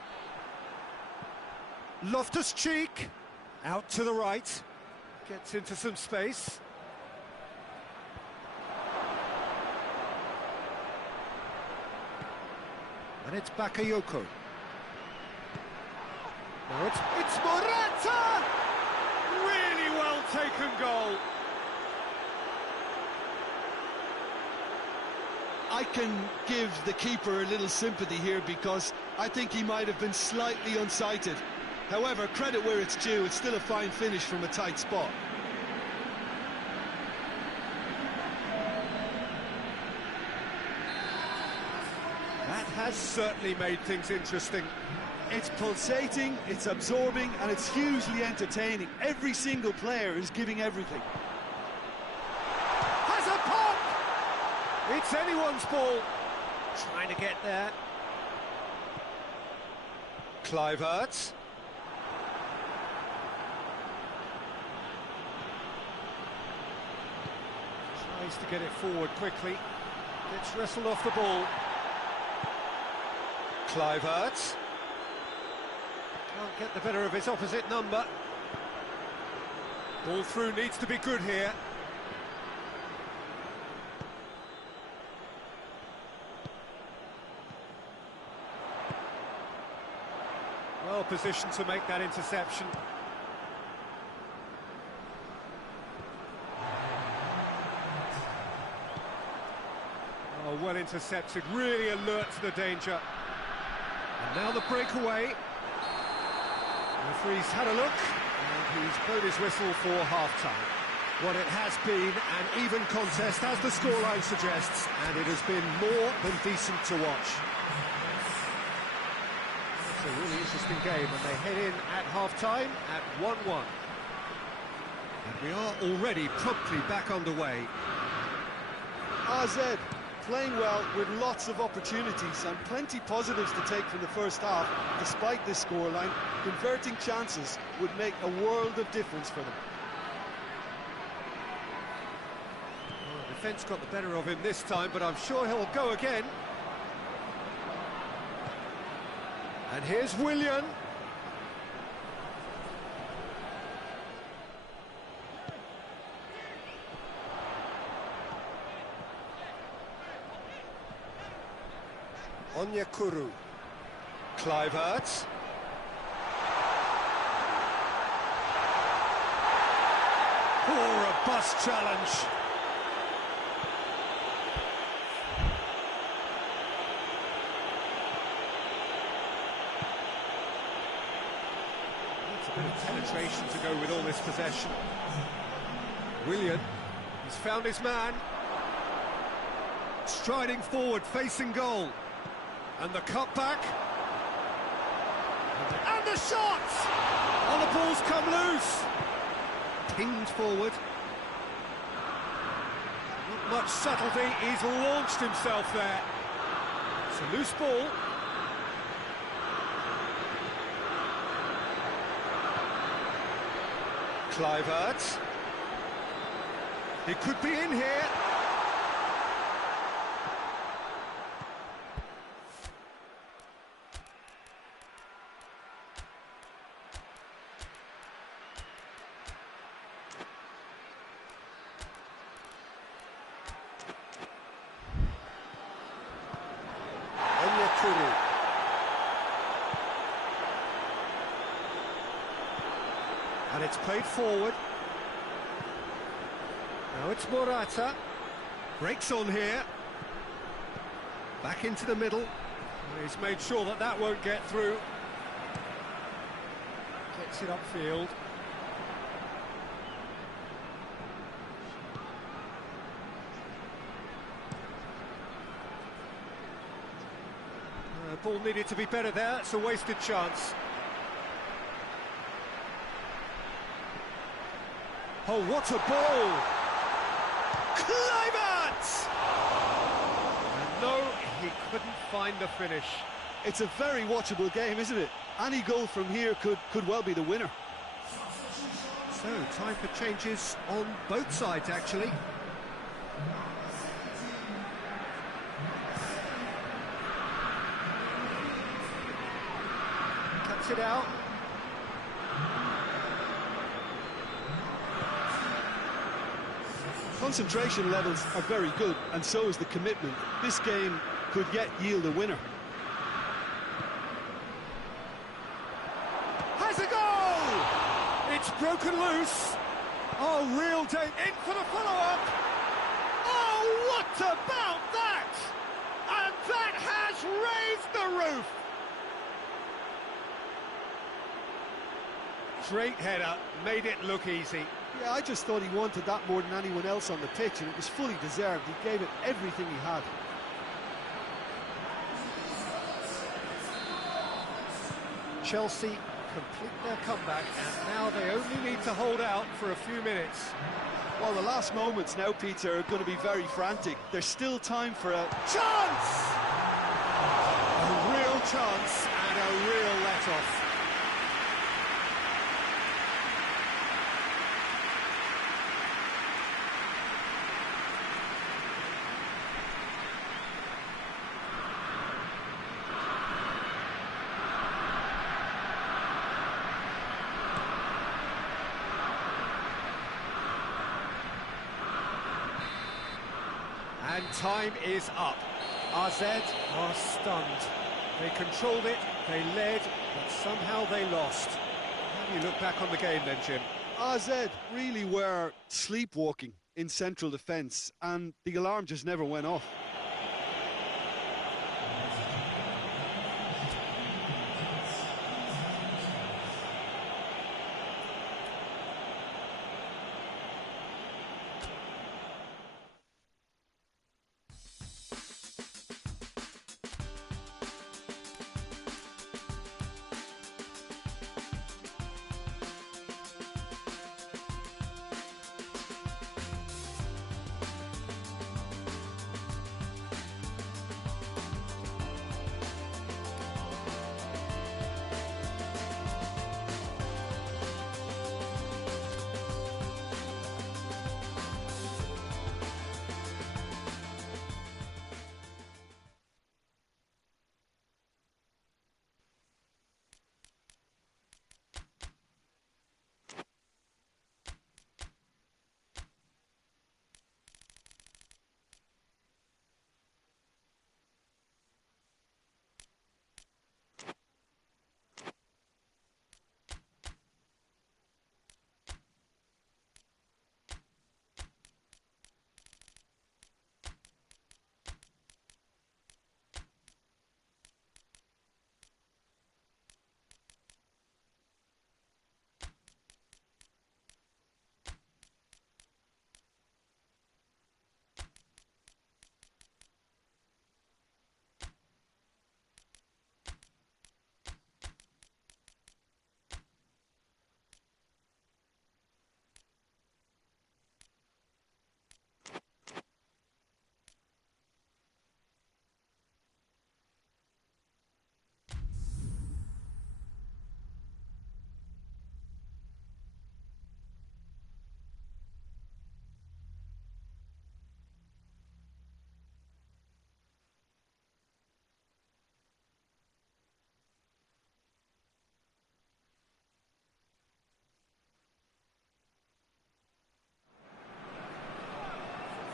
Loftus-Cheek, out to the right, gets into some space. And it's Bakayoko. Now it's Morata! Really well taken goal. I can give the keeper a little sympathy here because I think he might have been slightly unsighted. However, credit where it's due, it's still a fine finish from a tight spot. That has certainly made things interesting. It's pulsating, it's absorbing, and it's hugely entertaining. Every single player is giving everything. Has a pop! It's anyone's ball. Trying to get there. Kluivert. Tries to get it forward quickly. Gets wrestled off the ball. Kluivert. Can't get the better of his opposite number. Ball through needs to be good here. Well positioned to make that interception. Oh, well intercepted, really alert to the danger. And now the breakaway. The referee's had a look, and he's blown his whistle for half-time. Well, it has been an even contest, as the scoreline suggests, and it has been more than decent to watch. It's a really interesting game, and they head in at half-time at 1-1. We are already promptly back underway. AZ playing well with lots of opportunities and plenty positives to take from the first half. Despite this scoreline, converting chances would make a world of difference for them. Well, the defence got the better of him this time, but I'm sure he'll go again. And here's Willian. Onyekuru. Kluivert. Oh, robust challenge. That's a bit of penetration to go with all this possession. Willian, he's found his man. Striding forward, facing goal. And the cutback. And the shot! Oh, the ball's come loose. Pinged forward. Not much subtlety, he's launched himself there. It's a loose ball. Kluivert. He could be in here. And it's played forward. Now it's Morata. Breaks on here. Back into the middle. He's made sure that that won't get through. Gets it upfield. Ball needed to be better there. It's a wasted chance. Oh, what a ball! Kluivert! And no, he couldn't find the finish. It's a very watchable game, isn't it? Any goal from here could well be the winner. So, time for changes on both sides, actually. Cuts it out. Concentration levels are very good, and so is the commitment. This game could yet yield a winner. Has a goal! It's broken loose. Oh, real danger. In for the follow-up. Oh, what about that? And that has raised the roof. Great header, made it look easy. Yeah, I just thought he wanted that more than anyone else on the pitch, and it was fully deserved. He gave it everything he had. Chelsea complete their comeback, and now they only need to hold out for a few minutes. Well, the last moments now, Peter, are going to be very frantic. There's still time for a chance! A real chance and a real let-off. And time is up. AZ are stunned. They controlled it, they led, but somehow they lost. How do you look back on the game then, Jim? AZ really were sleepwalking in central defence, and the alarm just never went off.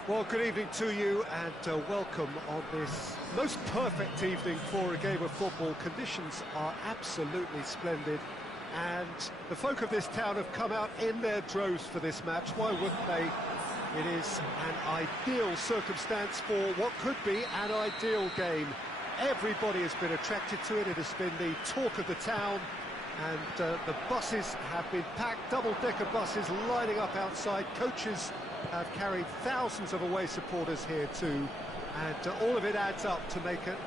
Well, good evening to you and welcome on this most perfect evening for a game of football. Conditions are absolutely splendid and the folk of this town have come out in their droves for this match. Why wouldn't they? It is an ideal circumstance for what could be an ideal game. Everybody has been attracted to it. It has been the talk of the town and the buses have been packed, double-decker buses lining up outside. Coaches have carried thousands of away supporters here too, and all of it adds up to make a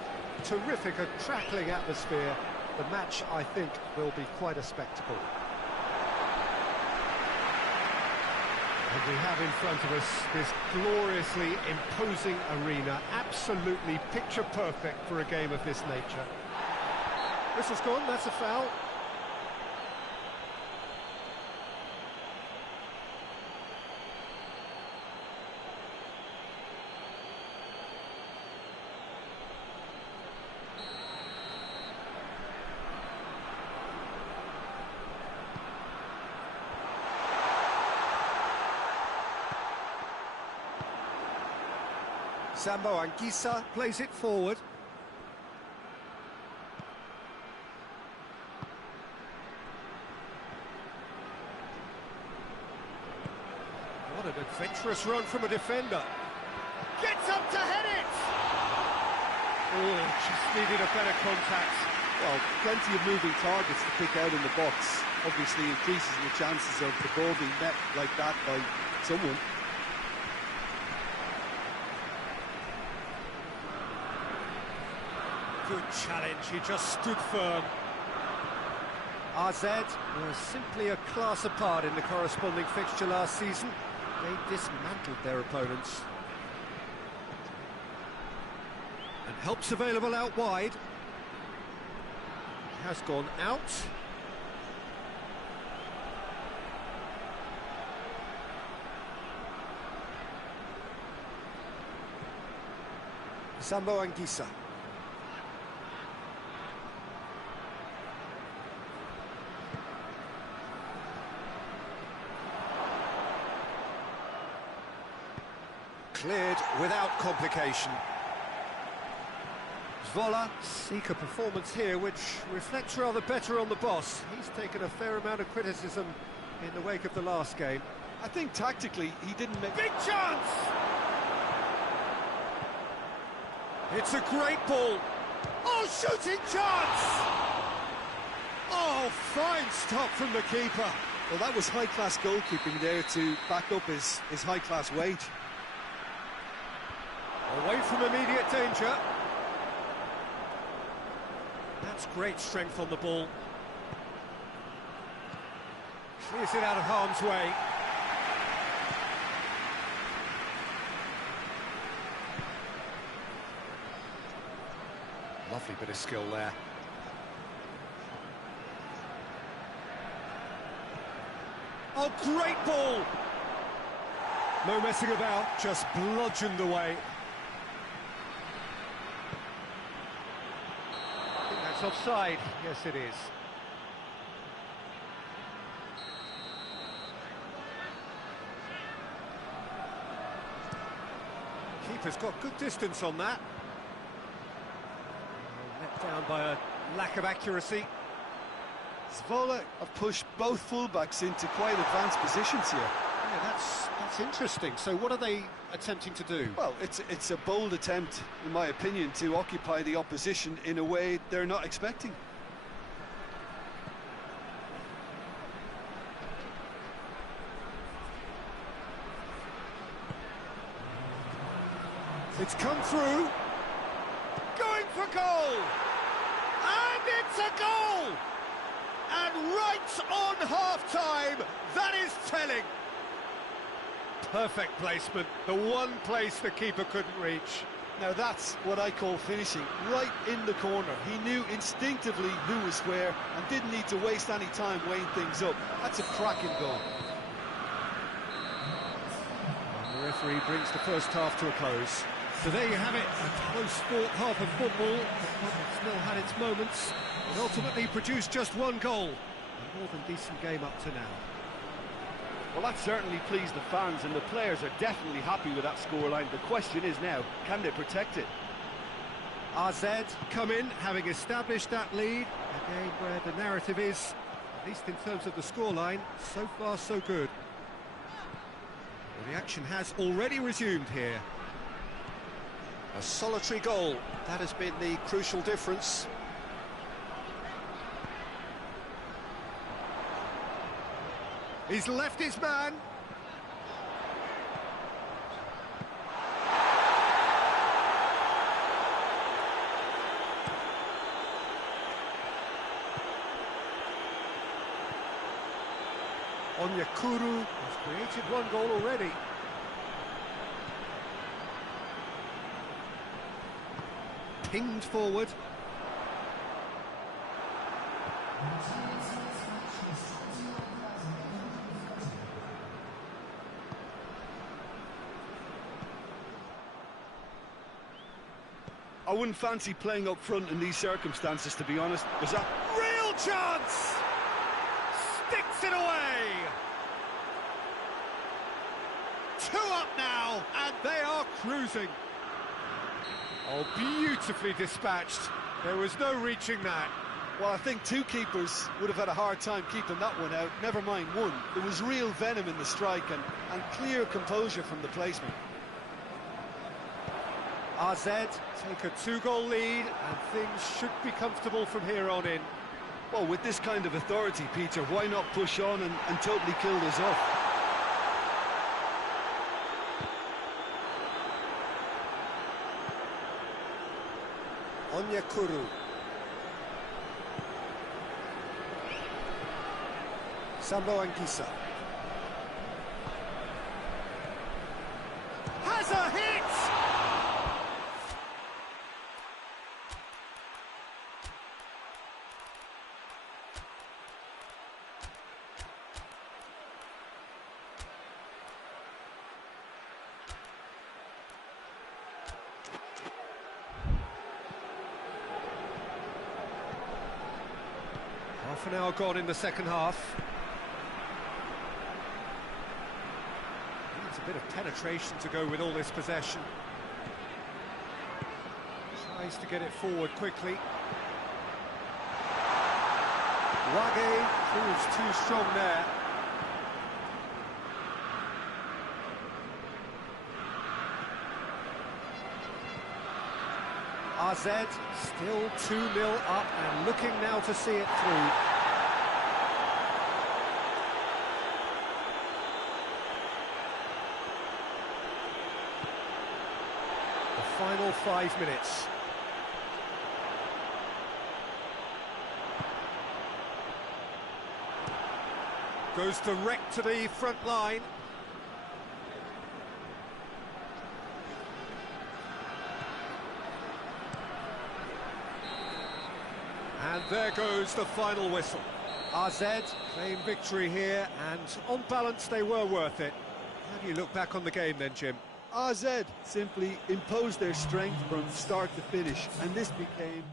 terrific, crackling atmosphere. The match, I think, will be quite a spectacle. And we have in front of us this gloriously imposing arena, absolutely picture perfect for a game of this nature. Whistle's gone, that's a foul. Sambo Anguissa plays it forward. What an adventurous run from a defender. Gets up to head it! Oh, just needed a better contact. Well, plenty of moving targets to pick out in the box. Obviously increases the chances of the ball being met like that by someone. Good challenge, he just stood firm. RZ were simply a class apart in the corresponding fixture last season. They dismantled their opponents. And help's available out wide. It has gone out. Sambo Anguissa. Cleared without complication. Zvola seek a performance here which reflects rather better on the boss. He's taken a fair amount of criticism in the wake of the last game. I think tactically he didn't make... Big chance! It's a great ball. Oh, shooting chance! Oh, fine stop from the keeper. Well, that was high-class goalkeeping there to back up his high-class wage. Away from immediate danger. That's great strength on the ball. Clears it out of harm's way. Lovely bit of skill there. Oh, great ball! No messing about, just bludgeoned away. Offside, yes it is. Keeper's got good distance on that. Let down by a lack of accuracy. Zvola have pushed both fullbacks into quite advanced positions here. Yeah, that's interesting. So what are they attempting to do? Well, it's a bold attempt, in my opinion, to occupy the opposition in a way they're not expecting. It's come through. Going for goal! And it's a goal! And right on half-time, that is telling. Perfect placement, the one place the keeper couldn't reach. Now that's what I call finishing, right in the corner. He knew instinctively who was where and didn't need to waste any time weighing things up. That's a cracking goal. And the referee brings the first half to a close. So there you have it, a close-fought half of football. It still had its moments. It ultimately produced just one goal. A more than decent game up to now. Well, that certainly pleased the fans, and the players are definitely happy with that scoreline. The question is now, can they protect it? AZ come in, having established that lead. A game where the narrative is, at least in terms of the scoreline, so far so good. Well, the action has already resumed here. A solitary goal, that has been the crucial difference. He's left his man. Onyekuru has created one goal already. Pinged forward. I wouldn't fancy playing up front in these circumstances, to be honest. Was that Real chance! Sticks it away! 2 up now, and they are cruising. Oh, beautifully dispatched. There was no reaching that. Well, I think 2 keepers would have had a hard time keeping that one out, never mind 1. There was real venom in the strike and clear composure from the placement. AZ take a 2-goal lead, and things should be comfortable from here on in. well, with this kind of authority, Peter, why not push on and totally kill this off? Onyekuru. Sambo Anguissa. Has a hit! Half an hour gone in the second half. Needs a bit of penetration to go with all this possession. Tries to get it forward quickly. Wage proves too strong there. AZ still 2-0 up and looking now to see it through. The final 5 minutes. Goes direct to the front line. And there goes the final whistle. AZ claim victory here, and on balance they were worth it. How do you look back on the game then, Jim? AZ simply imposed their strength from start to finish, and this became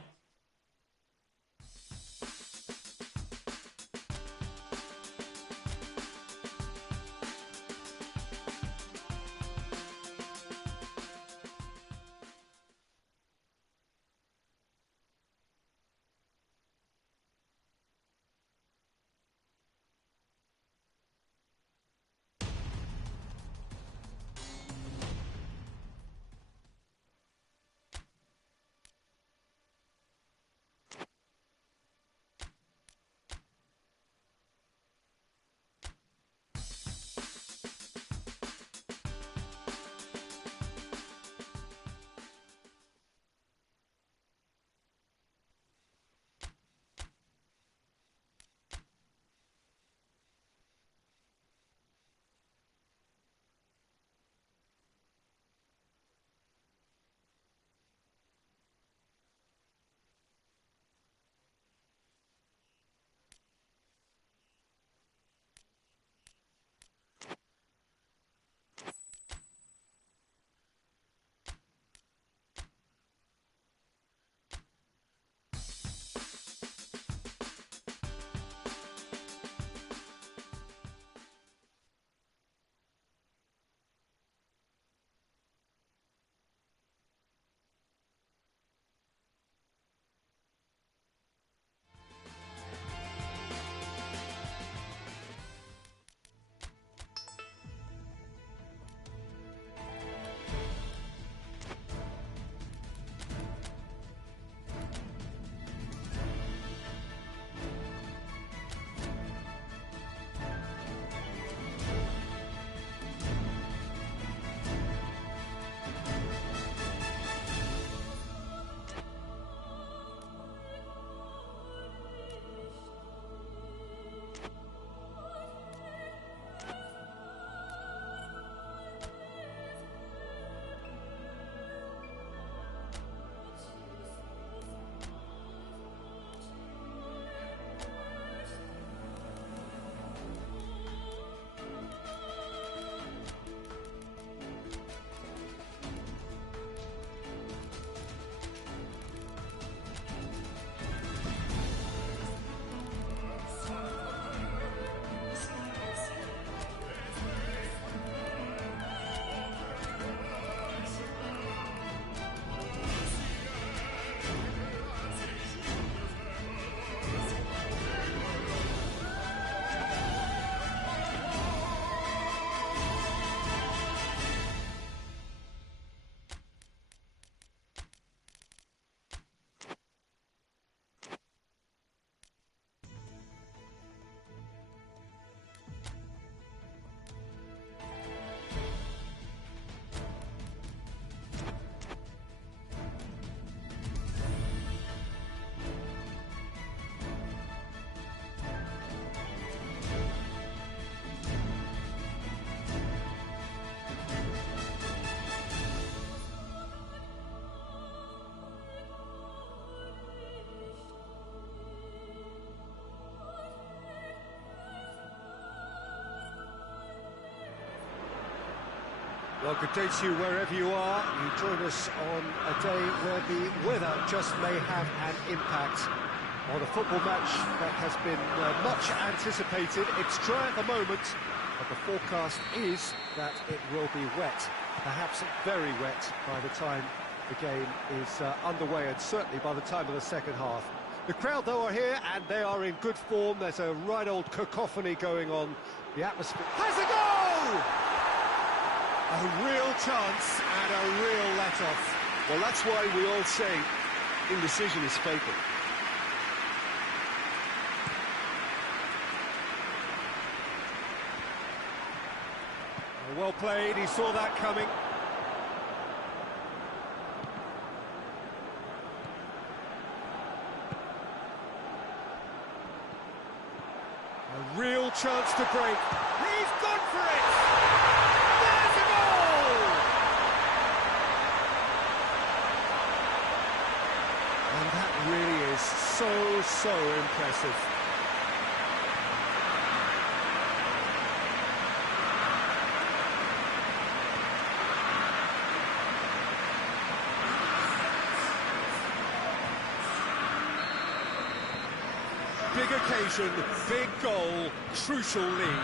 Well, good day to you wherever you are. You join us on a day where the weather just may have an impact on a football match that has been much anticipated. It's dry at the moment, but the forecast is that it will be wet, perhaps very wet by the time the game is underway, and certainly by the time of the second half. The crowd, though, are here, and they are in good form. There's a right old cacophony going on. The atmosphere has a goal! A real chance and a real let-off. Well, that's why we all say indecision is fatal. Well played, he saw that coming. A real chance to break. He's gone for it! There's a goal! And that really is so impressive. Big occasion, big goal, crucial lead.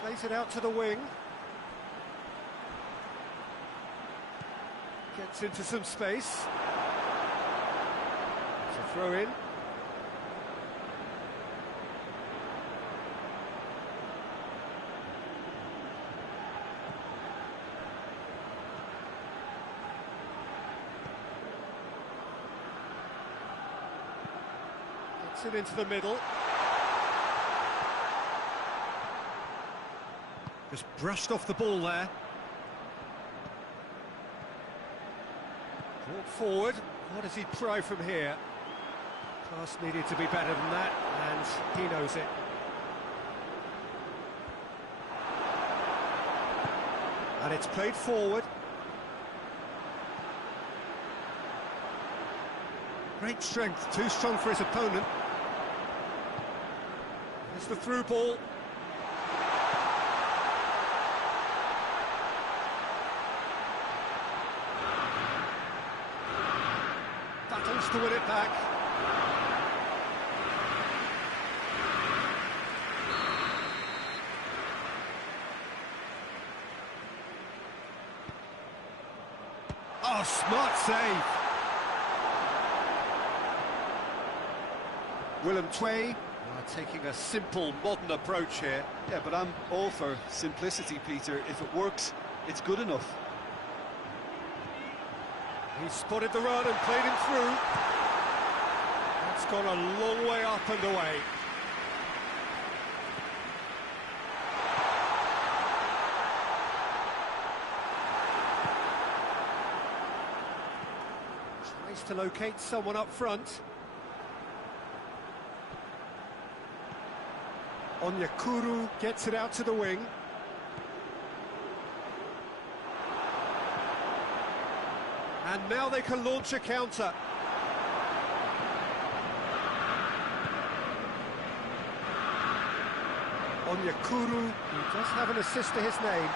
Plays it out to the wing. Gets into some space. It's a throw in. It into the middle. Just brushed off the ball there. Brought forward. What does he try from here? Pass needed to be better than that, and he knows it. And it's played forward. Great strength, too strong for his opponent. It's the through ball. Battles to win it back. Oh, smart save. Willem Twey taking a simple, modern approach here. Yeah, but I'm all for simplicity, Peter. If it works, it's good enough. He spotted the run and played him through. That's gone a long way up and away. Tries to locate someone up front. Onyekuru gets it out to the wing. And now they can launch a counter. Onyekuru, he does have an assist to his name.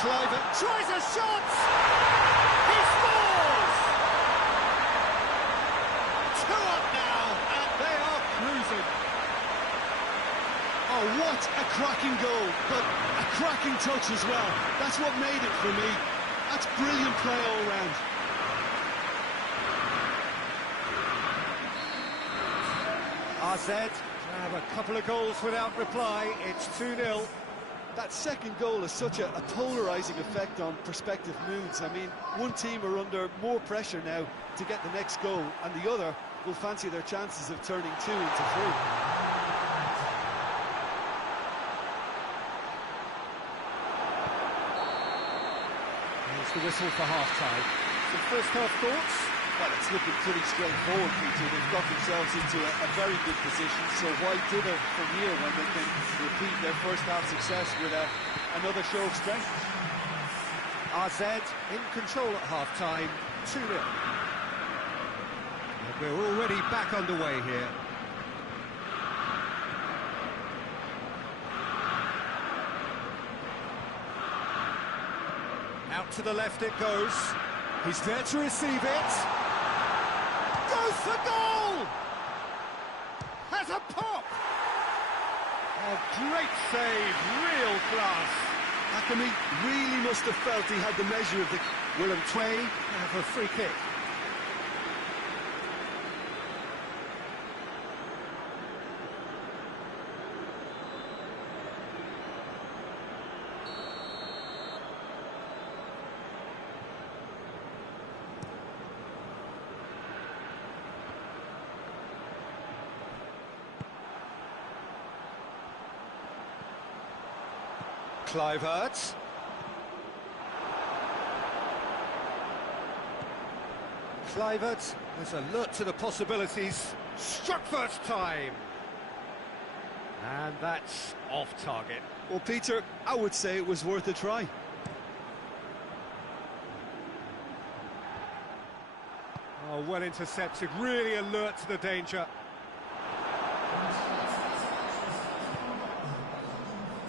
Cliver tries a shot! He scores! 2 up now, and they are cruising. Oh, what a cracking goal, but a cracking touch as well. That's what made it for me. That's brilliant play all round. AZ have a couple of goals without reply. It's 2-0. That second goal has such a polarising effect on prospective moods. I mean, one team are under more pressure now to get the next goal, and the other will fancy their chances of turning 2 into 3. The whistle for half-time. Some first-half thoughts? Well, it's looking pretty straightforward, Peter. They've got themselves into a very good position, so why dither from here when they can repeat their first-half success with another show of strength? AZ in control at half-time, 2-0. And we're already back underway here. to the left it goes. He's there to receive it. Goes for goal! Has a pop! A great save, real class. Hakimi really must have felt he had the measure of the... Willem Tway for a free kick. Kluivert. Kluivert is alert to the possibilities. Struck first time. And that's off target. Well, Peter, I would say it was worth a try. Oh, well intercepted, really alert to the danger.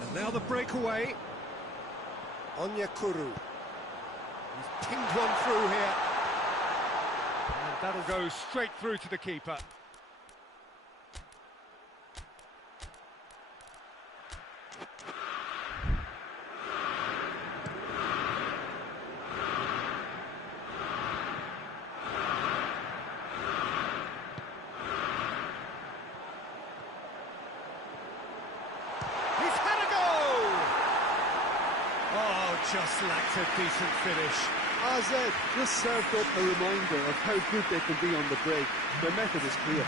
And now the breakaway. Onyekuru. He's pinged one through here. And that'll go straight through to the keeper. Just lacked a decent finish. AZ just served up a reminder of how good they can be on the break. Their method is clear.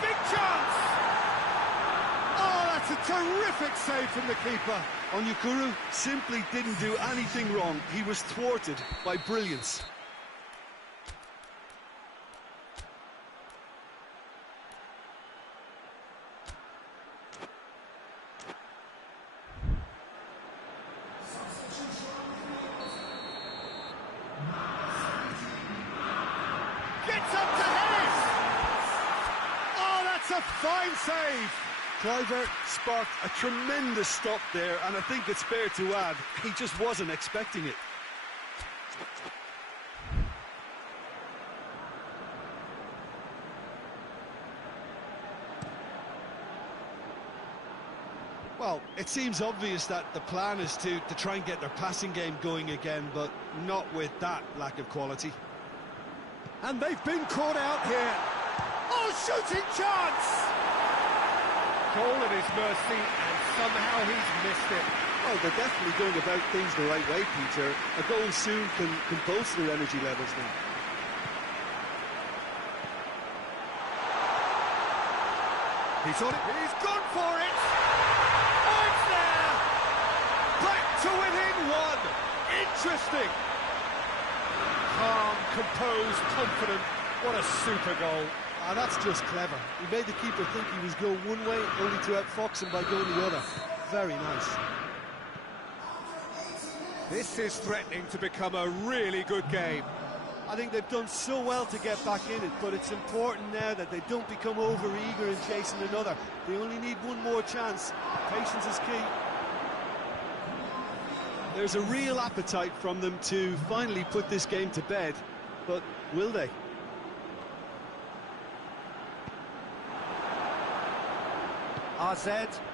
Big chance! Oh, that's a terrific save from the keeper. Onyekuru simply didn't do anything wrong. He was thwarted by brilliance. Gets up to head! Oh, that's a fine save! Kluivert sparked a tremendous stop there, and I think it's fair to add, he just wasn't expecting it. Well, it seems obvious that the plan is to try and get their passing game going again, but not with that lack of quality. And they've been caught out here. Oh, shooting chance! Goal at his mercy, and somehow he's missed it. Well, they're definitely going about things the right way, Peter. A goal soon can boost their energy levels now. He's on it. He's gone for it. Oh, it's there. Back to within one. Interesting. Calm, composed, confident. What a super goal. Ah, that's just clever. He made the keeper think he was going one way, only to outfox him by going the other. Very nice. This is threatening to become a really good game. I think they've done so well to get back in it, but it's important now that they don't become over-eager in chasing another. They only need one more chance. Patience is key. There's a real appetite from them to finally put this game to bed, but will they? AZ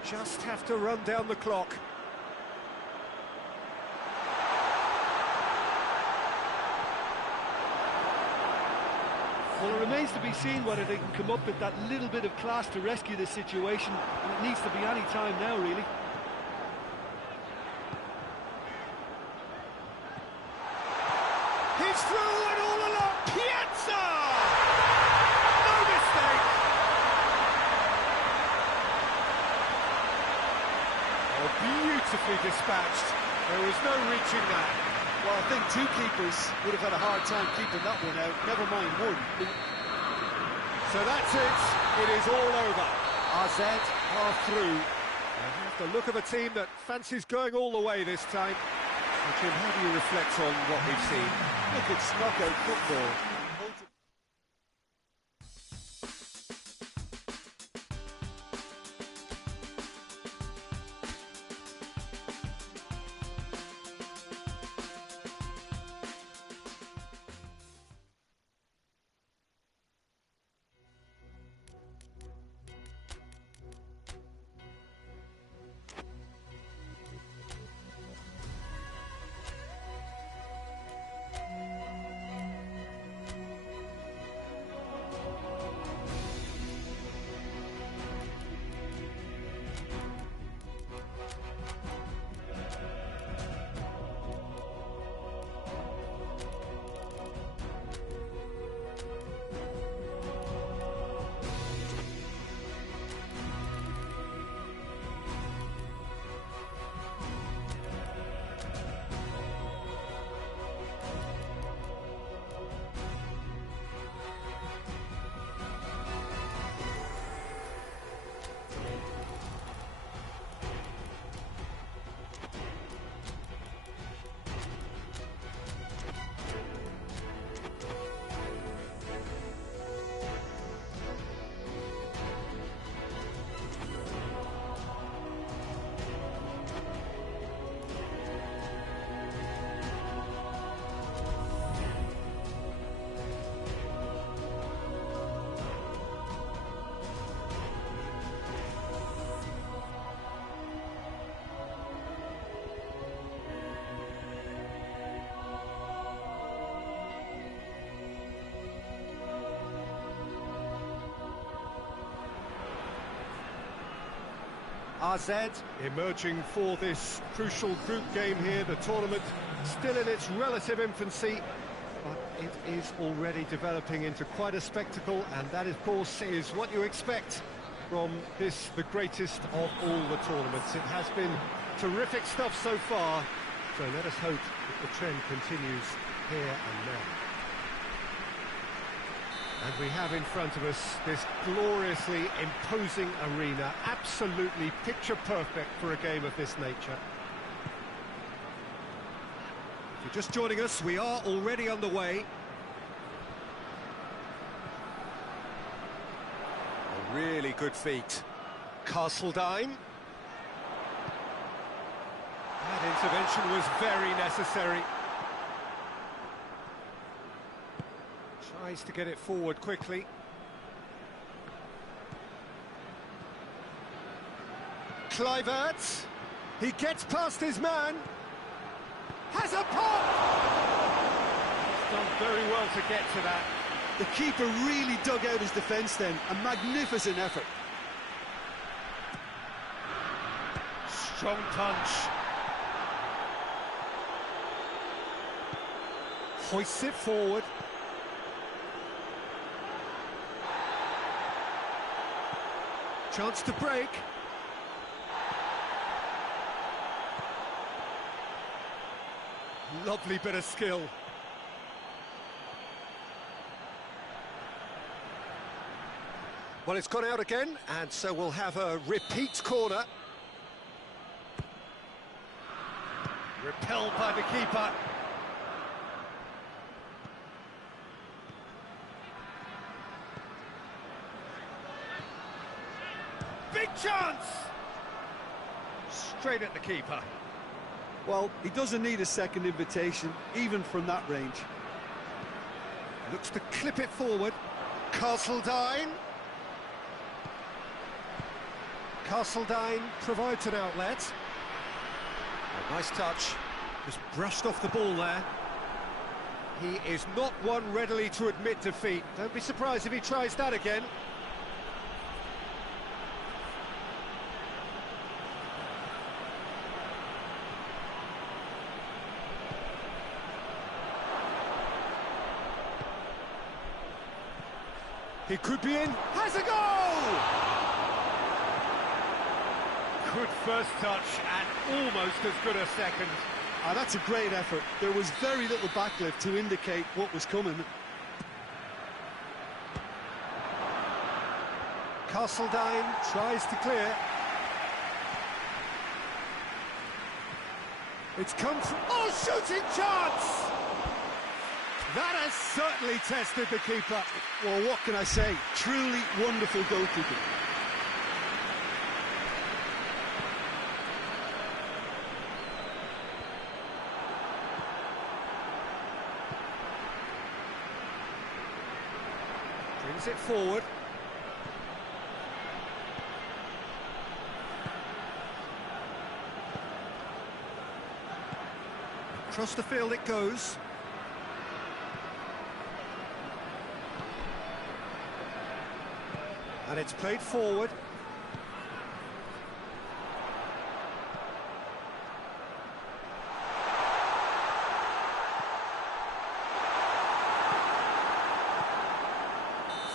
just have to run down the clock. Well, it remains to be seen whether they can come up with that little bit of class to rescue this situation, and it needs to be any time now, really. He's through and all along. Piazza! No mistake. Oh, beautifully dispatched. There was no reaching that. Well, I think two keepers would have had a hard time keeping that one out, never mind one. So that's it. It is all over. AZ are through. They have the look of a team that fancies going all the way this time. Jim, how do you reflect on what we've seen? Look, it's knockout football. AZ emerging for this crucial group game here. The tournament still in its relative infancy, but it is already developing into quite a spectacle, and that, of course, is what you expect from this, the greatest of all the tournaments. It has been terrific stuff so far, so let us hope that the trend continues here and now. And we have in front of us this gloriously imposing arena, absolutely picture-perfect for a game of this nature. If you're just joining us, we are already underway. A really good feat. Castledine. That intervention was very necessary. Tries to get it forward quickly. Kluivert. He gets past his man. Has a pop! He's done very well to get to that. The keeper really dug out his defence then. A magnificent effort. Strong punch. Hoists it forward. Chance to break. Lovely bit of skill. Well, it's gone out again, and so we'll have a repeat corner. Repelled by the keeper. Big chance! Straight at the keeper. Well, he doesn't need a second invitation, even from that range. Looks to clip it forward. Castledine. Castledine provides an outlet. A nice touch. Just brushed off the ball there. He is not one readily to admit defeat. Don't be surprised if he tries that again. He could be in. Has a goal! Good first touch and almost as good a second. Ah, that's a great effort. There was very little backlift to indicate what was coming. Castledine tries to clear. It's come from... Oh, shooting chance! That has certainly tested the keeper. Well, what can I say? Truly wonderful goalkeeping. Brings it forward. Across the field it goes. And it's played forward.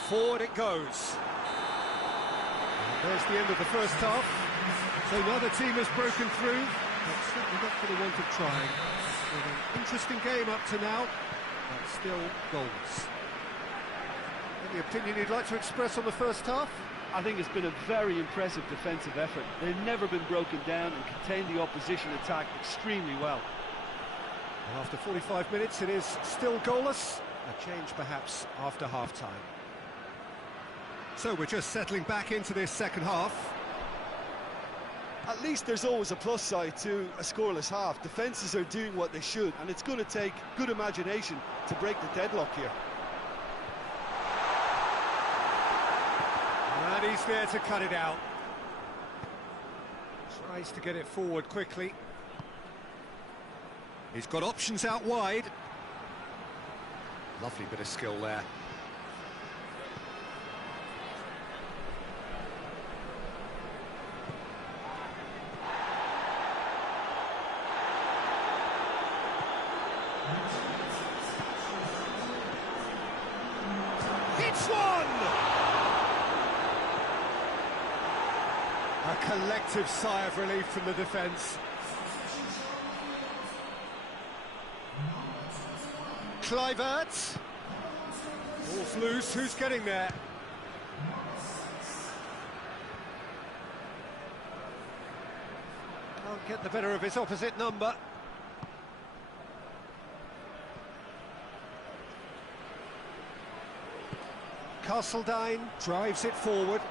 Forward it goes. And there's the end of the first half. So neither team has broken through, but certainly not for the want of trying. With an interesting game up to now, but still goals. Any opinion you'd like to express on the first half? I think it's been a very impressive defensive effort. They've never been broken down and contained the opposition attack extremely well. And after 45 minutes, it is still goalless. A change perhaps after half-time. So we're just settling back into this second half. At least there's always a plus side to a scoreless half. Defences are doing what they should, and it's going to take good imagination to break the deadlock here. And he's there to cut it out. Tries to get it forward quickly. He's got options out wide. Lovely bit of skill there. It's one! A collective sigh of relief from the defence. Kluivert. Ball's loose, who's getting there? Can't get the better of his opposite number. Castledine drives it forward.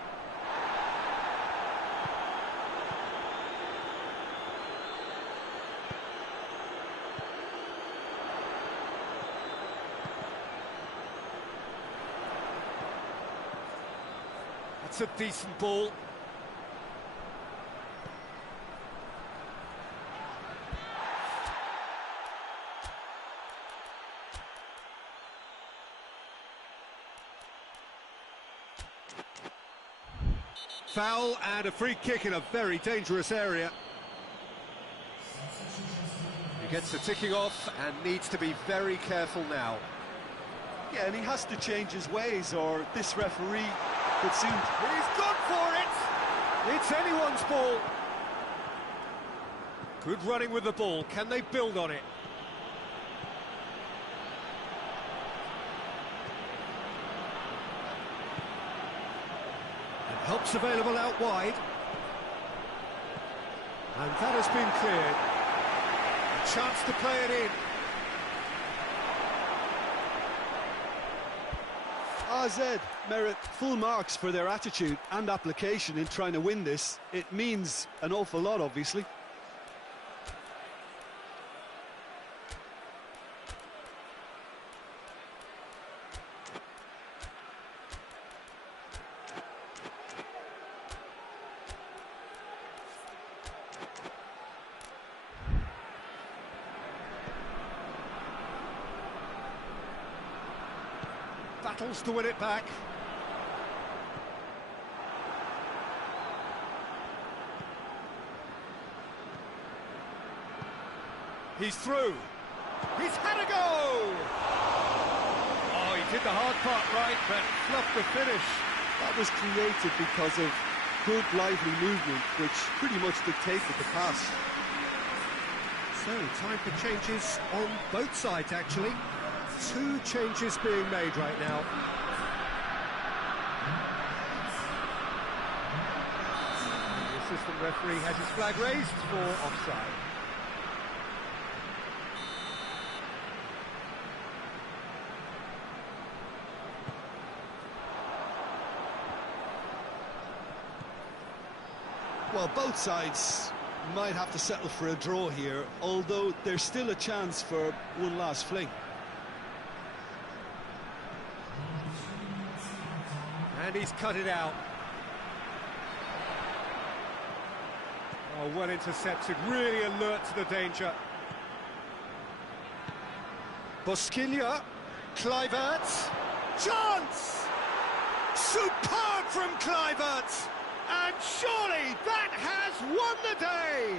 That's a decent ball. Foul and a free kick in a very dangerous area. He gets the ticking off and needs to be very careful now. Yeah, and he has to change his ways, or this referee could soon... He's gone for it! It's anyone's ball. Good running with the ball. Can they build on it? Help's available out wide. And that has been cleared. A chance to play it in. AZ merit full marks for their attitude and application in trying to win this. It means an awful lot, obviously. Battles to win it back. He's through. He's had a go! Oh, he did the hard part right, but fluffed the finish. That was created because of good, lively movement, which pretty much dictated the pass. So, time for changes on both sides, actually. 2 changes being made right now. The assistant referee has his flag raised for offside. Well, both sides might have to settle for a draw here, although there's still a chance for one last fling. And he's cut it out. Oh, well intercepted, really alert to the danger. Bosquilla, Kluivert, chance! Superb from Kluivert! And surely that has won the day!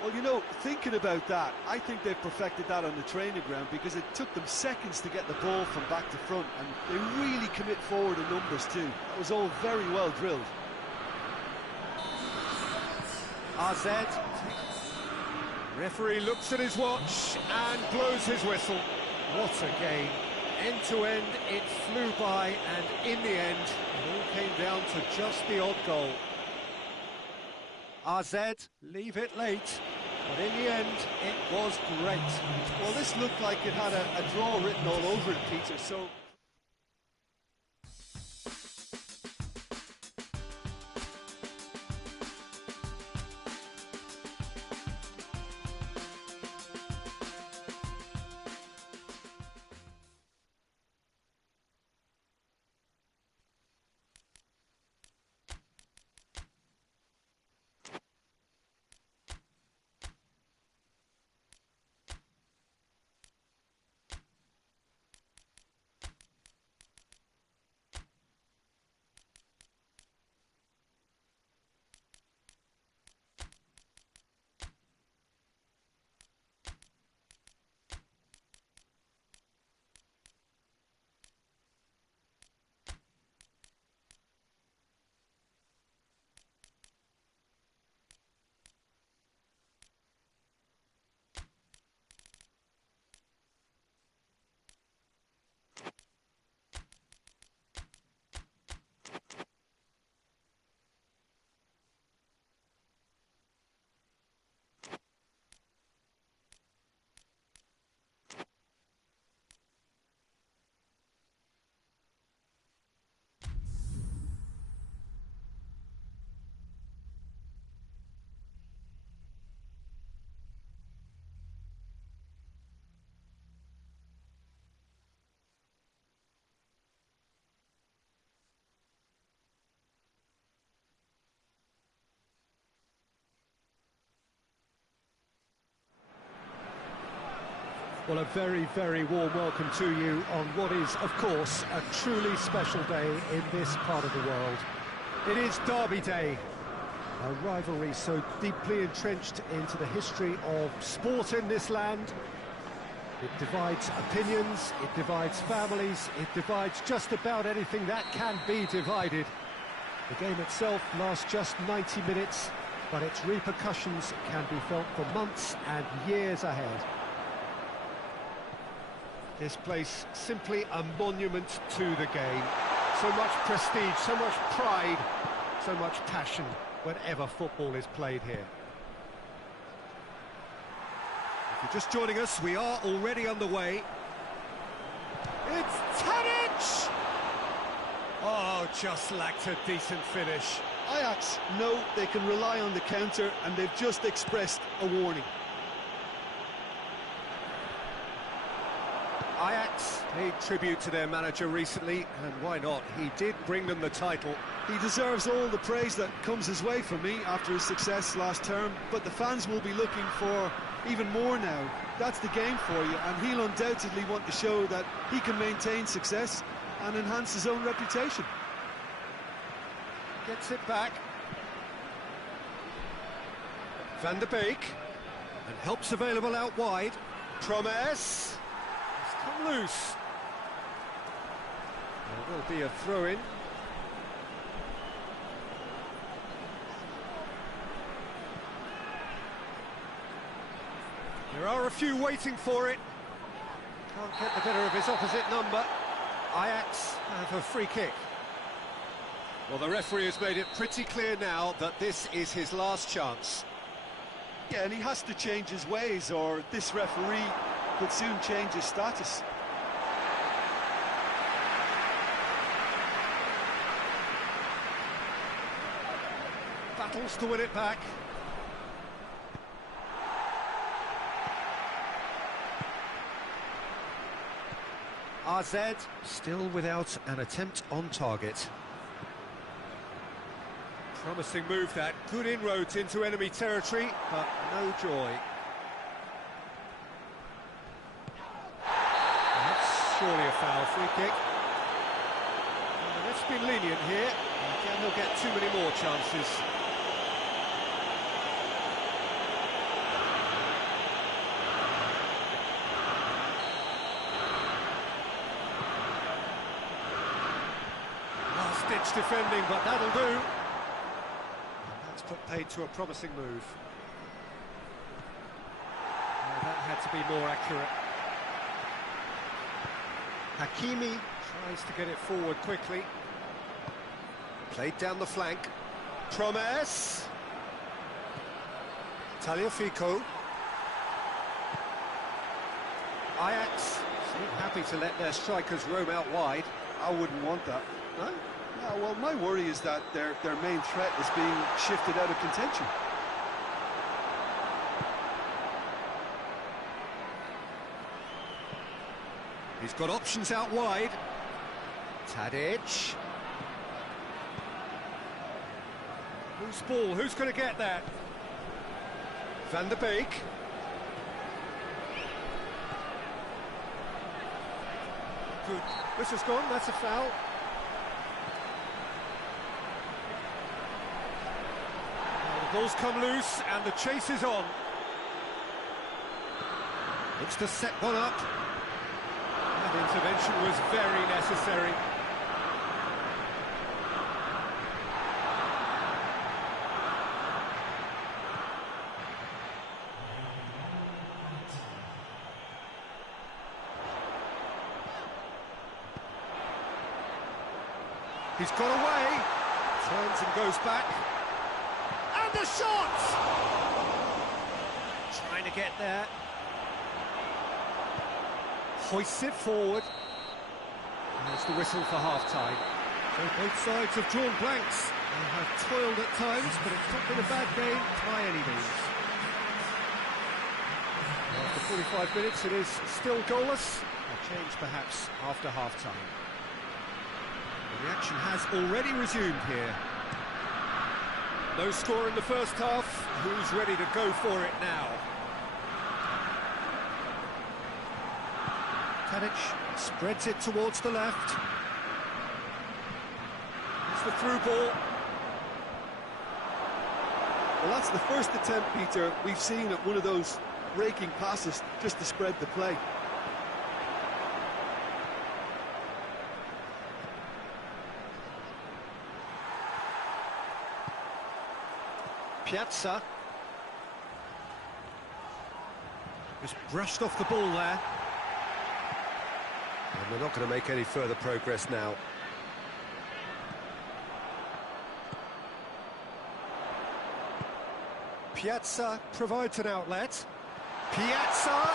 Well, you know, thinking about that, I think they've perfected that on the training ground because it took them seconds to get the ball from back to front, and they really commit forward in numbers too. That was all very well drilled. AZ. Referee looks at his watch and blows his whistle. What a game. End to end, it flew by, and in the end, it all came down to just the odd goal. AZ leave it late, but in the end, it was great. Well, this looked like it had a draw written all over it, Peter, so... Well, a very, very warm welcome to you on what is, of course, a truly special day in this part of the world. It is Derby Day, a rivalry so deeply entrenched into the history of sport in this land. It divides opinions, it divides families, it divides just about anything that can be divided. The game itself lasts just 90 minutes, but its repercussions can be felt for months and years ahead. This place, simply a monument to the game. So much prestige, so much pride, so much passion whenever football is played here. If you're just joining us, we are already underway. It's Tadic! Oh, just lacked a decent finish. Ajax know they can rely on the counter, and they've just expressed a warning. Ajax paid tribute to their manager recently, and why not? He did bring them the title. He deserves all the praise that comes his way from me after his success last term, but the fans will be looking for even more now. That's the game for you, and he'll undoubtedly want to show that he can maintain success and enhance his own reputation. Gets it back. Van der Beek, and help's available out wide. Promes. Come loose. There will be a throw-in. There are a few waiting for it. Can't get the better of his opposite number. Ajax have a free kick. Well, the referee has made it pretty clear now that this is his last chance. Yeah, and he has to change his ways, or this referee could soon change his status. battles to win it back. RZ still without an attempt on target. Promising move that, good inroads into enemy territory, but no joy. That's surely a foul, free kick. The ref's been lenient here, and he'll get too many more chances. Last-ditch defending, but that'll do. Put paid to a promising move. That had to be more accurate. Hakimi tries to get it forward quickly. Played down the flank. Promes. Tagliafico. Ajax seem happy to let their strikers roam out wide. I wouldn't want that. No? Yeah, well, my worry is that their main threat is being shifted out of contention. He's got options out wide. Tadic. Loose ball, who's going to get that? Van der Beek. Good. This has gone, that's a foul. The ball's come loose and the chase is on. Looks to set one up. That intervention was very necessary. He's got away, turns and goes back. And the shot! Trying to get there. Hoists it forward. And there's the whistle for half-time. So both sides have drawn blanks. They have toiled at times, but it's not been a bad game by any means. After 45 minutes, it is still goalless. A change perhaps after half-time. The action has already resumed here. No score in the first half. Who's ready to go for it now? Tadic spreads it towards the left. It's the through ball. Well, that's the first attempt, Peter, we've seen at one of those raking passes just to spread the play. Piazza. Just brushed off the ball there. And they're not going to make any further progress now. Piazza provides an outlet. Piazza!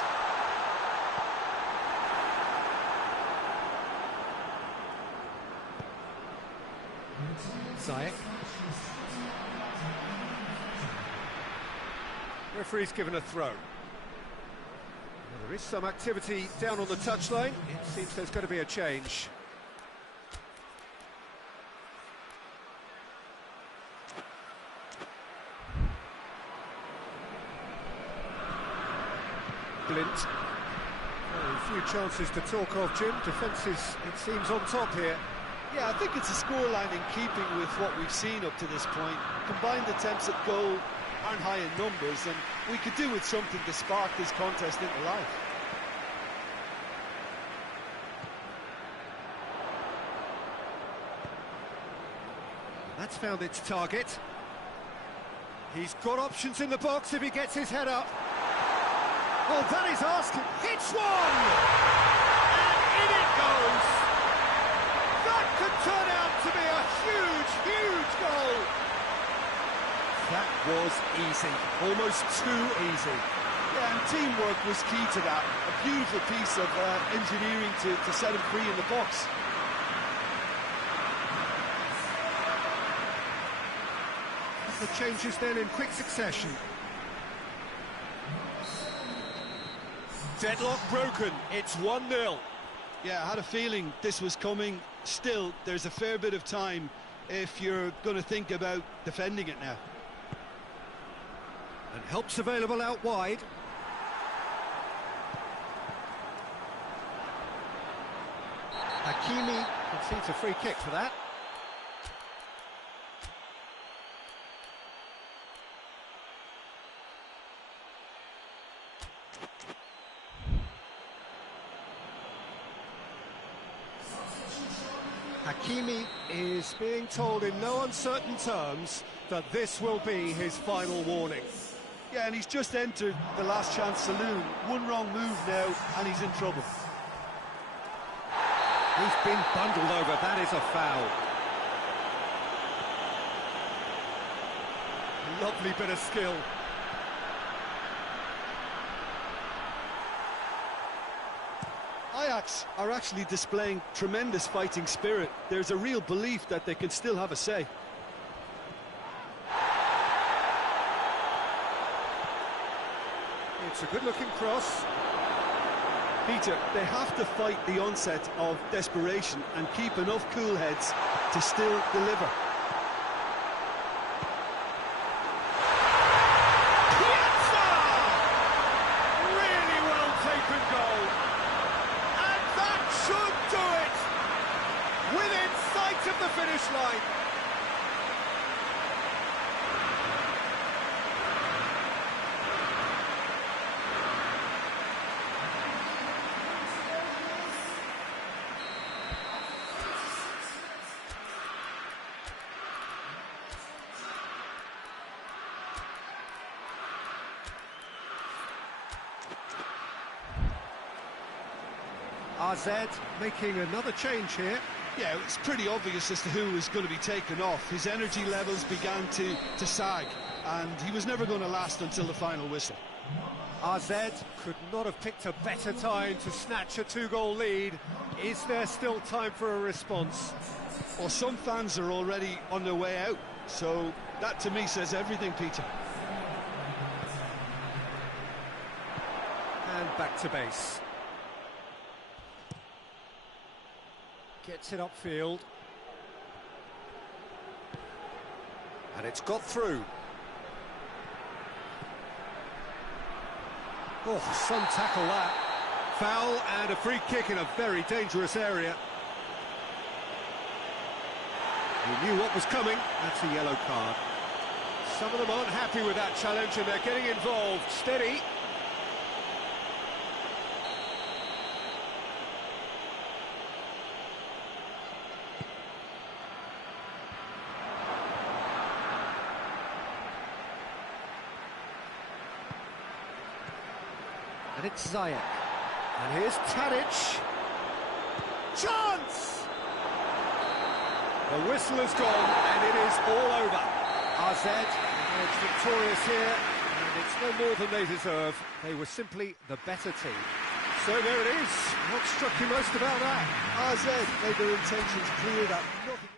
Ziyech. Referee's given a throw. Well, there is some activity down on the touchline. It seems there's going to be a change. Glint. Very few chances to talk of, Jim. Defence is, it seems, on top here. Yeah, I think it's a scoreline in keeping with what we've seen up to this point. Combined attempts at goal aren't high in numbers, and we could do with something to spark this contest into life. That's found its target. He's got options in the box if he gets his head up. Oh, that is asking. Hits one! And in it goes! That could turn out to be a huge, huge goal! That was easy, almost too easy. Yeah, and teamwork was key to that. A beautiful piece of engineering to set him free in the box. The changes then in quick succession. Deadlock broken, it's 1-0. Yeah, I had a feeling this was coming. Still, there's a fair bit of time if you're going to think about defending it now. And help's available out wide. Hakimi concedes a free kick for that. Hakimi is being told in no uncertain terms that this will be his final warning. Yeah, and he's just entered the last chance saloon. One wrong move now, and he's in trouble. He's been bundled over, that is a foul. Lovely bit of skill. Ajax are actually displaying tremendous fighting spirit. There's a real belief that they can still have a say. It's a good-looking cross. Peter, they have to fight the onset of desperation and keep enough cool heads to still deliver. Really well taken goal. And that should do it. Within sight of the finish line. AZ making another change here. Yeah, it's pretty obvious as to who was going to be taken off. His energy levels began to sag, and he was never going to last until the final whistle. AZ could not have picked a better time to snatch a two-goal lead. Is there still time for a response? Well, some fans are already on their way out, so that to me says everything, Peter. And back to base. Gets it upfield. And it's got through. Oh, some tackle that. Foul and a free kick in a very dangerous area. He knew what was coming. That's a yellow card. Some of them aren't happy with that challenge and they're getting involved. Steady. And it's Ziyech. And here's Tadic. Chance! The whistle has gone, and it is all over. AZ is victorious here, and it's no more than they deserve. They were simply the better team. So there it is. What struck you most about that? AZ made their intentions clear that nothing...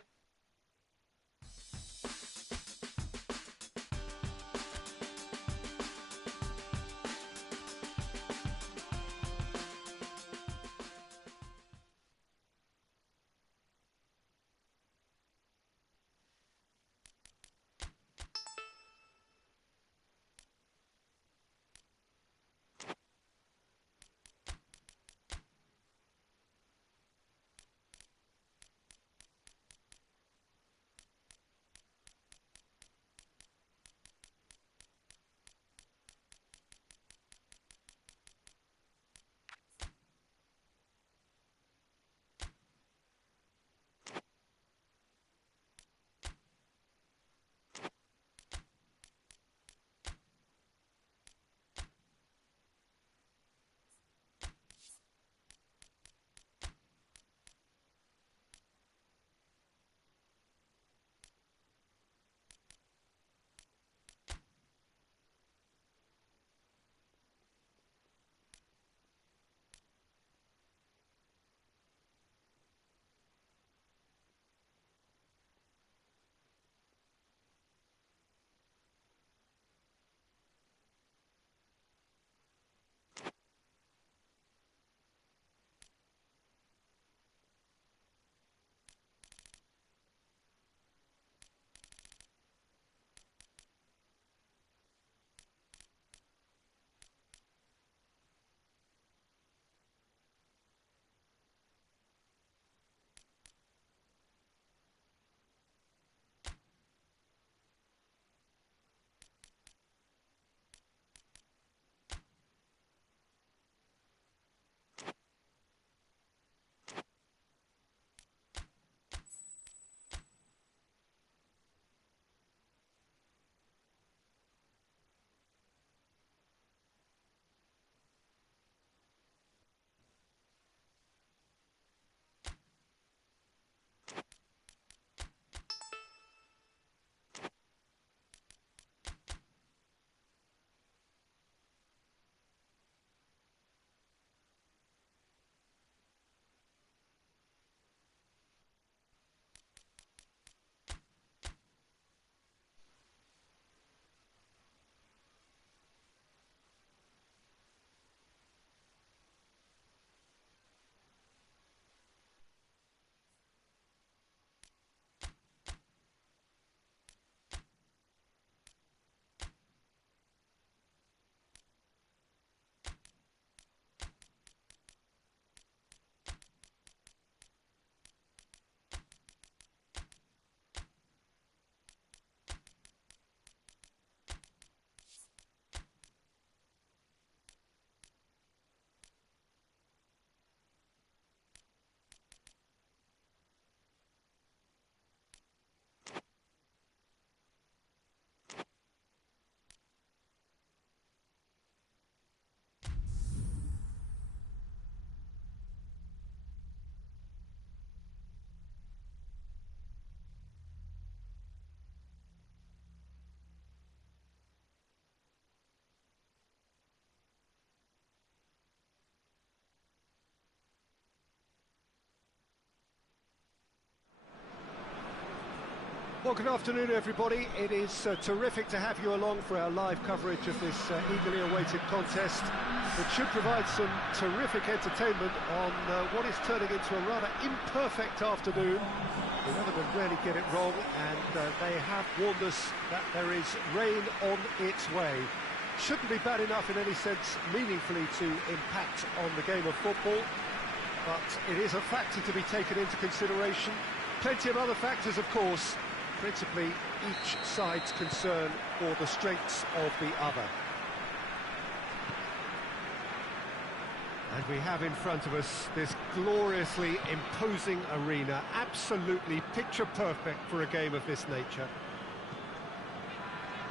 Well, good afternoon, everybody. It is terrific to have you along for our live coverage of this eagerly awaited contest. It should provide some terrific entertainment on what is turning into a rather imperfect afternoon. The weathermen rarely get it wrong, and they have warned us that there is rain on its way. Shouldn't be bad enough in any sense meaningfully to impact on the game of football, but it is a factor to be taken into consideration. Plenty of other factors, of course, principally each side's concern for the strengths of the other. And we have in front of us this gloriously imposing arena, absolutely picture perfect for a game of this nature.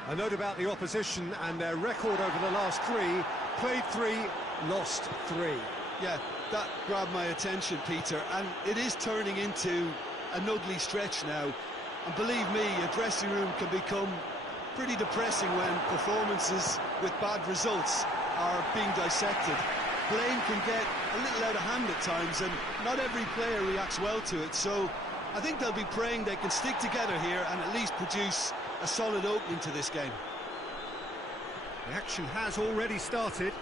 A note about the opposition and their record over the last three: played 3, lost 3. Yeah, that grabbed my attention, Peter, and it is turning into an ugly stretch now. And believe me, a dressing room can become pretty depressing when performances with bad results are being dissected. Blame can get a little out of hand at times, and not every player reacts well to it, so I think they'll be praying they can stick together here and at least produce a solid opening to this game. The action has already started.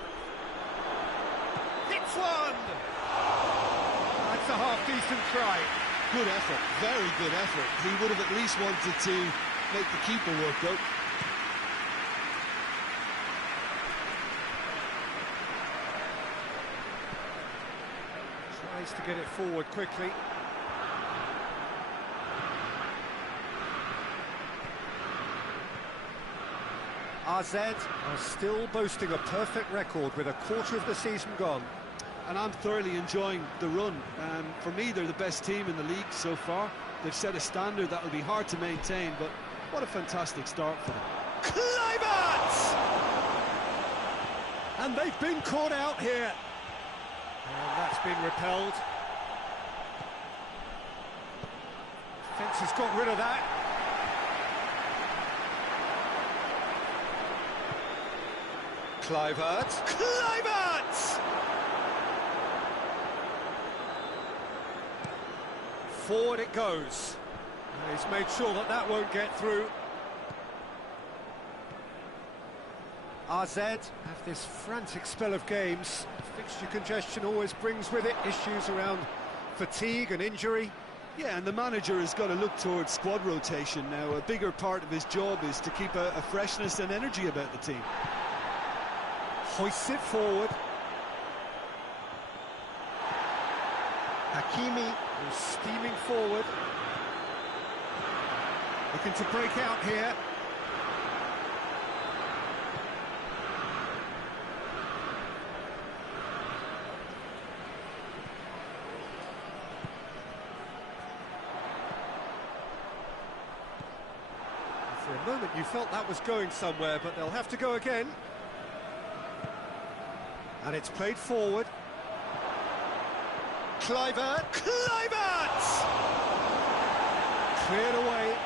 Hits one! That's a half-decent try. Good effort, very good effort. He would have at least wanted to make the keeper work, though. Tries to get it forward quickly. AZ are still boasting a perfect record with a quarter of the season gone. And I'm thoroughly enjoying the run. For me, they're the best team in the league so far. They've set a standard that will be hard to maintain, but what a fantastic start for them. Kluivert! And they've been caught out here. And that's been repelled. Defence has got rid of that. Kluivert! Kluivert! Forward it goes. And he's made sure that that won't get through. AZ have this frantic spell of games. Fixture congestion always brings with it issues around fatigue and injury. Yeah, and the manager has got to look towards squad rotation now. A bigger part of his job is to keep a freshness and energy about the team. Hoists it forward. Hakimi is steaming forward. Looking to break out here. For a moment you felt that was going somewhere, but they'll have to go again. And it's played forward. Kluivert! Kluivert! Cleared away.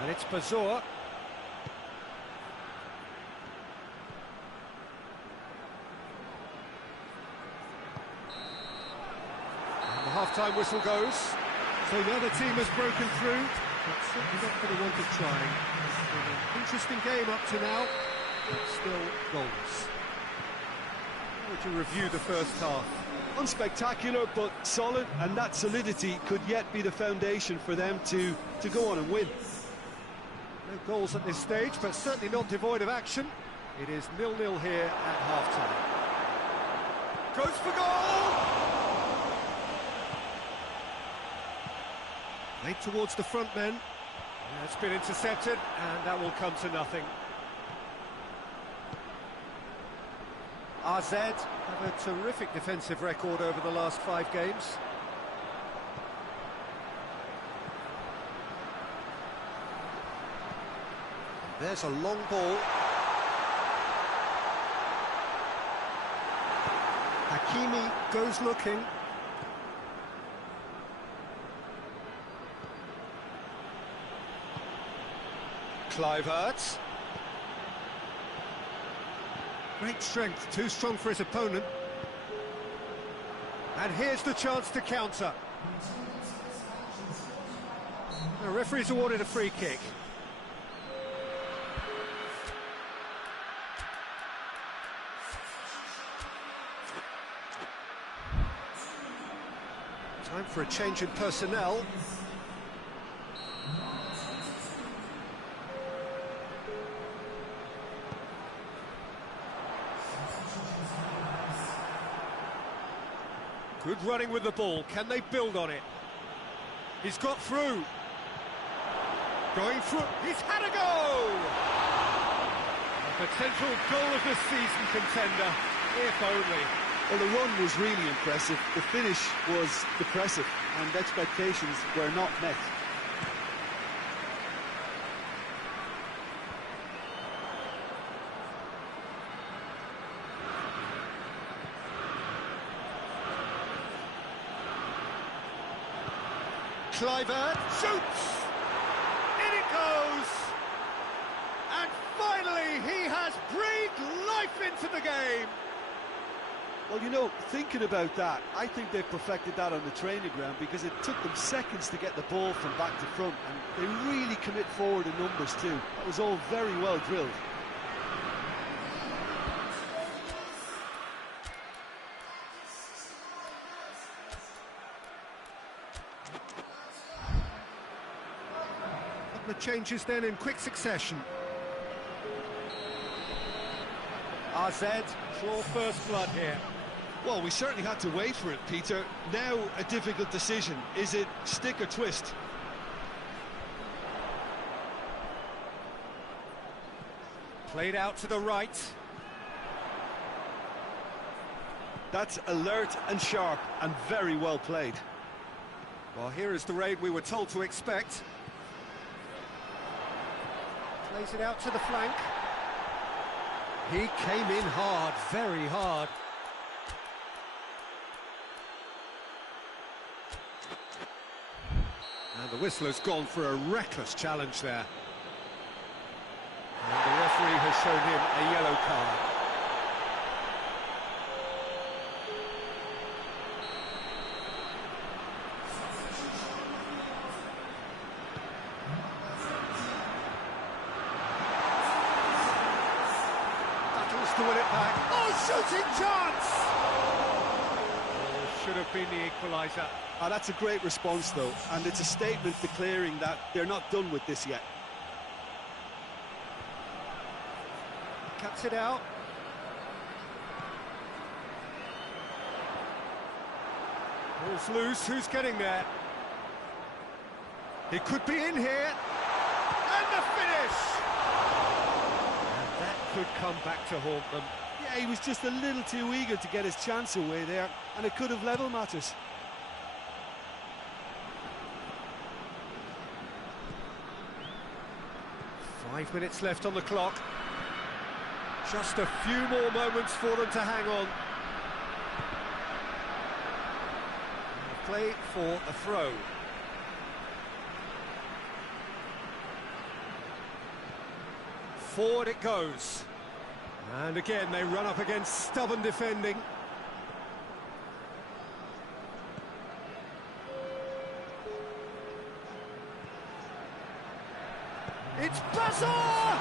And it's Bazoer. And the half-time whistle goes. So the other team has broken through, but certainly not for the want of trying. It's been an interesting game up to now, but still goals. How would you review the first half? Unspectacular, but solid, and that solidity could yet be the foundation for them to go on and win. No goals at this stage, but certainly not devoid of action. It is 0-0 here at half-time. Goes for goal! Played towards the front men. It's been intercepted, and that will come to nothing. AZ have a terrific defensive record over the last 5 games. There's a long ball. Hakimi goes looking. Kluivert. Great strength, too strong for his opponent. And here's the chance to counter. The referee's awarded a free kick. Time for a change in personnel. Good running with the ball. Can they build on it? He's got through. Going through. He's had a go! A potential goal of the season contender, if only. Well, the run was really impressive. The finish was depressive, and expectations were not met. Kluivert shoots! In it goes! And finally he has breathed life into the game! Well, you know, thinking about that, I think they've perfected that on the training ground, because it took them seconds to get the ball from back to front, and they really commit forward in numbers too. That was all very well drilled. The changes then in quick succession. AZ draw first blood here. Well, we certainly had to wait for it, Peter. Now a difficult decision. Is it stick or twist? Played out to the right. That's alert and sharp and very well played. Well, here is the raid we were told to expect. Plays it out to the flank. He came in hard, very hard. And the whistler's gone for a reckless challenge there. And the referee has shown him a yellow card. Battles to win it back. Oh, shooting chance! Oh, should have been the equaliser. That's a great response, though, and it's a statement declaring that they're not done with this yet. Cuts it out. Ball's loose, who's getting there? He could be in here. And the finish! And that could come back to haunt them. Yeah, he was just a little too eager to get his chance away there, and it could have level matters. 5 minutes left on the clock. Just a few more moments for them to hang on. Play for a throw. Forward it goes. And again they run up against stubborn defending. It's buzzer! Oh,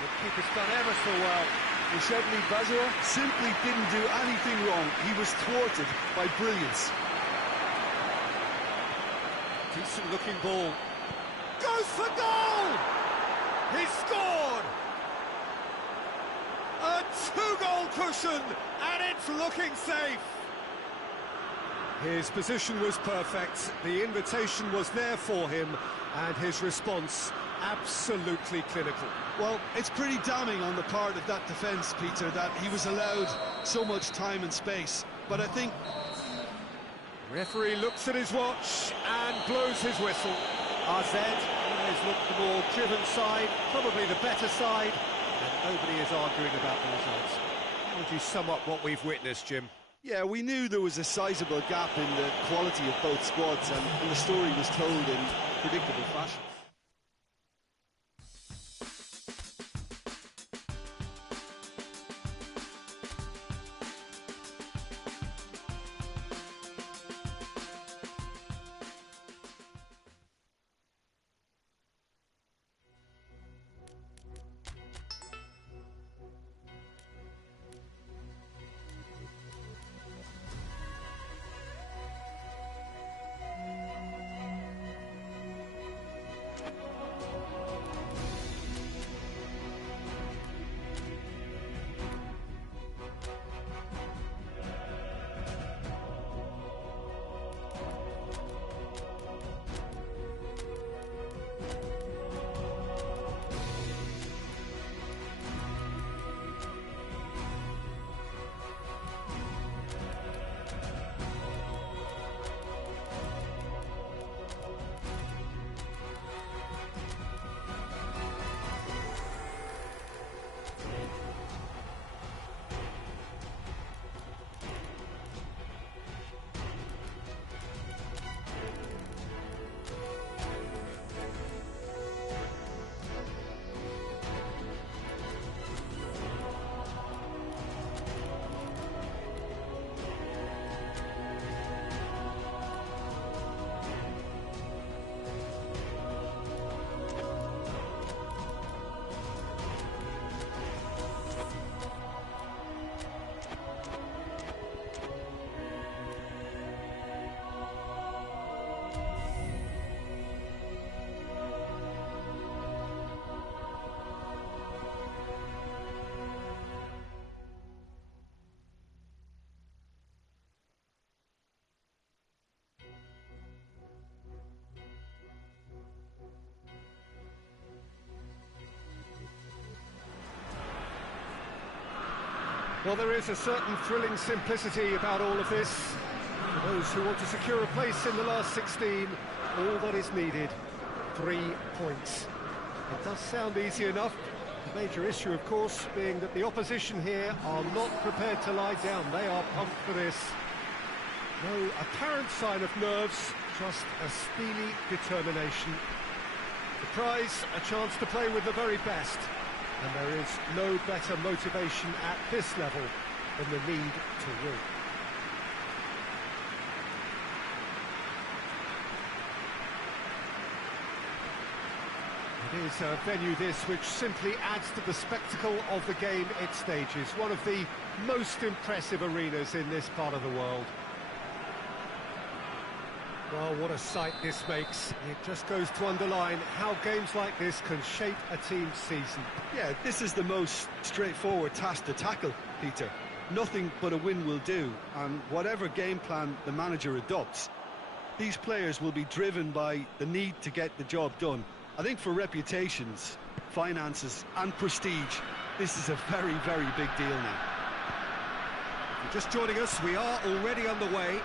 the keeper's done ever so well. Mushedli Bazara simply didn't do anything wrong. He was thwarted by brilliance. Decent looking ball. Goes for goal! He scored! A two-goal cushion, and it's looking safe. His position was perfect, the invitation was there for him, and his response absolutely clinical. Well, it's pretty damning on the part of that defence, Peter, that he was allowed so much time and space. But I think... Referee looks at his watch and blows his whistle. AZ has looked the more driven side, probably the better side, and nobody is arguing about the results. How would you sum up what we've witnessed, Jim? Yeah, we knew there was a sizable gap in the quality of both squads, and the story was told in predictable fashion. Well, there is a certain thrilling simplicity about all of this. For those who want to secure a place in the last 16, all that is needed, 3 points. It does sound easy enough. The major issue, of course, being that the opposition here are not prepared to lie down. They are pumped for this. No apparent sign of nerves, just a steely determination. The prize, a chance to play with the very best. And there is no better motivation at this level than the need to win. It is a venue this which simply adds to the spectacle of the game it stages. One of the most impressive arenas in this part of the world. Well, what a sight this makes. It just goes to underline how games like this can shape a team's season. Yeah, this is the most straightforward task to tackle, Peter. Nothing but a win will do, and whatever game plan the manager adopts, these players will be driven by the need to get the job done. I think for reputations, finances and prestige, this is a very, very big deal now. If you're just joining us, we are already underway.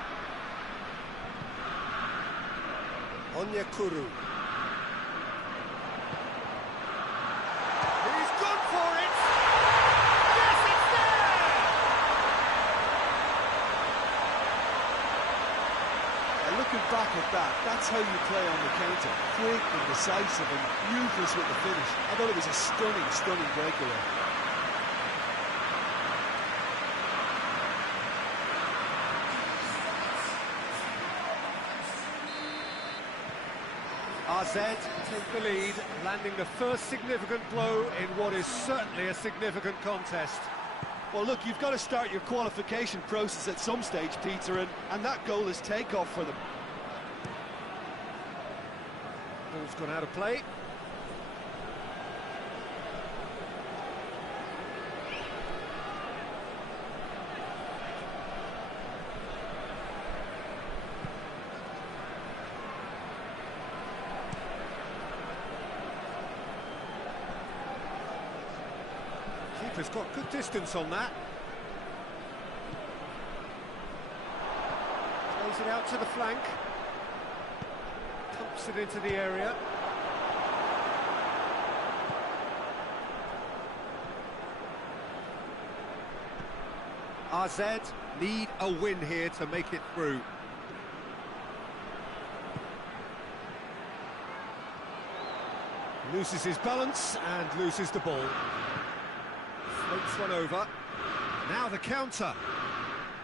Onyekuru. He's gone for it! Yes, it's there! And looking back at that, that's how you play on the counter. Quick and decisive and ruthless with the finish. I thought it was a stunning, stunning breakaway. AZ take the lead, landing the first significant blow in what is certainly a significant contest. Well, look, you've got to start your qualification process at some stage, Peter, and that goal is takeoff for them. Ball's gone out of play. Keeper's got good distance on that. Plays it out to the flank. Pumps it into the area. AZ need a win here to make it through. Loses his balance and loses the ball. Floats one over. Now the counter.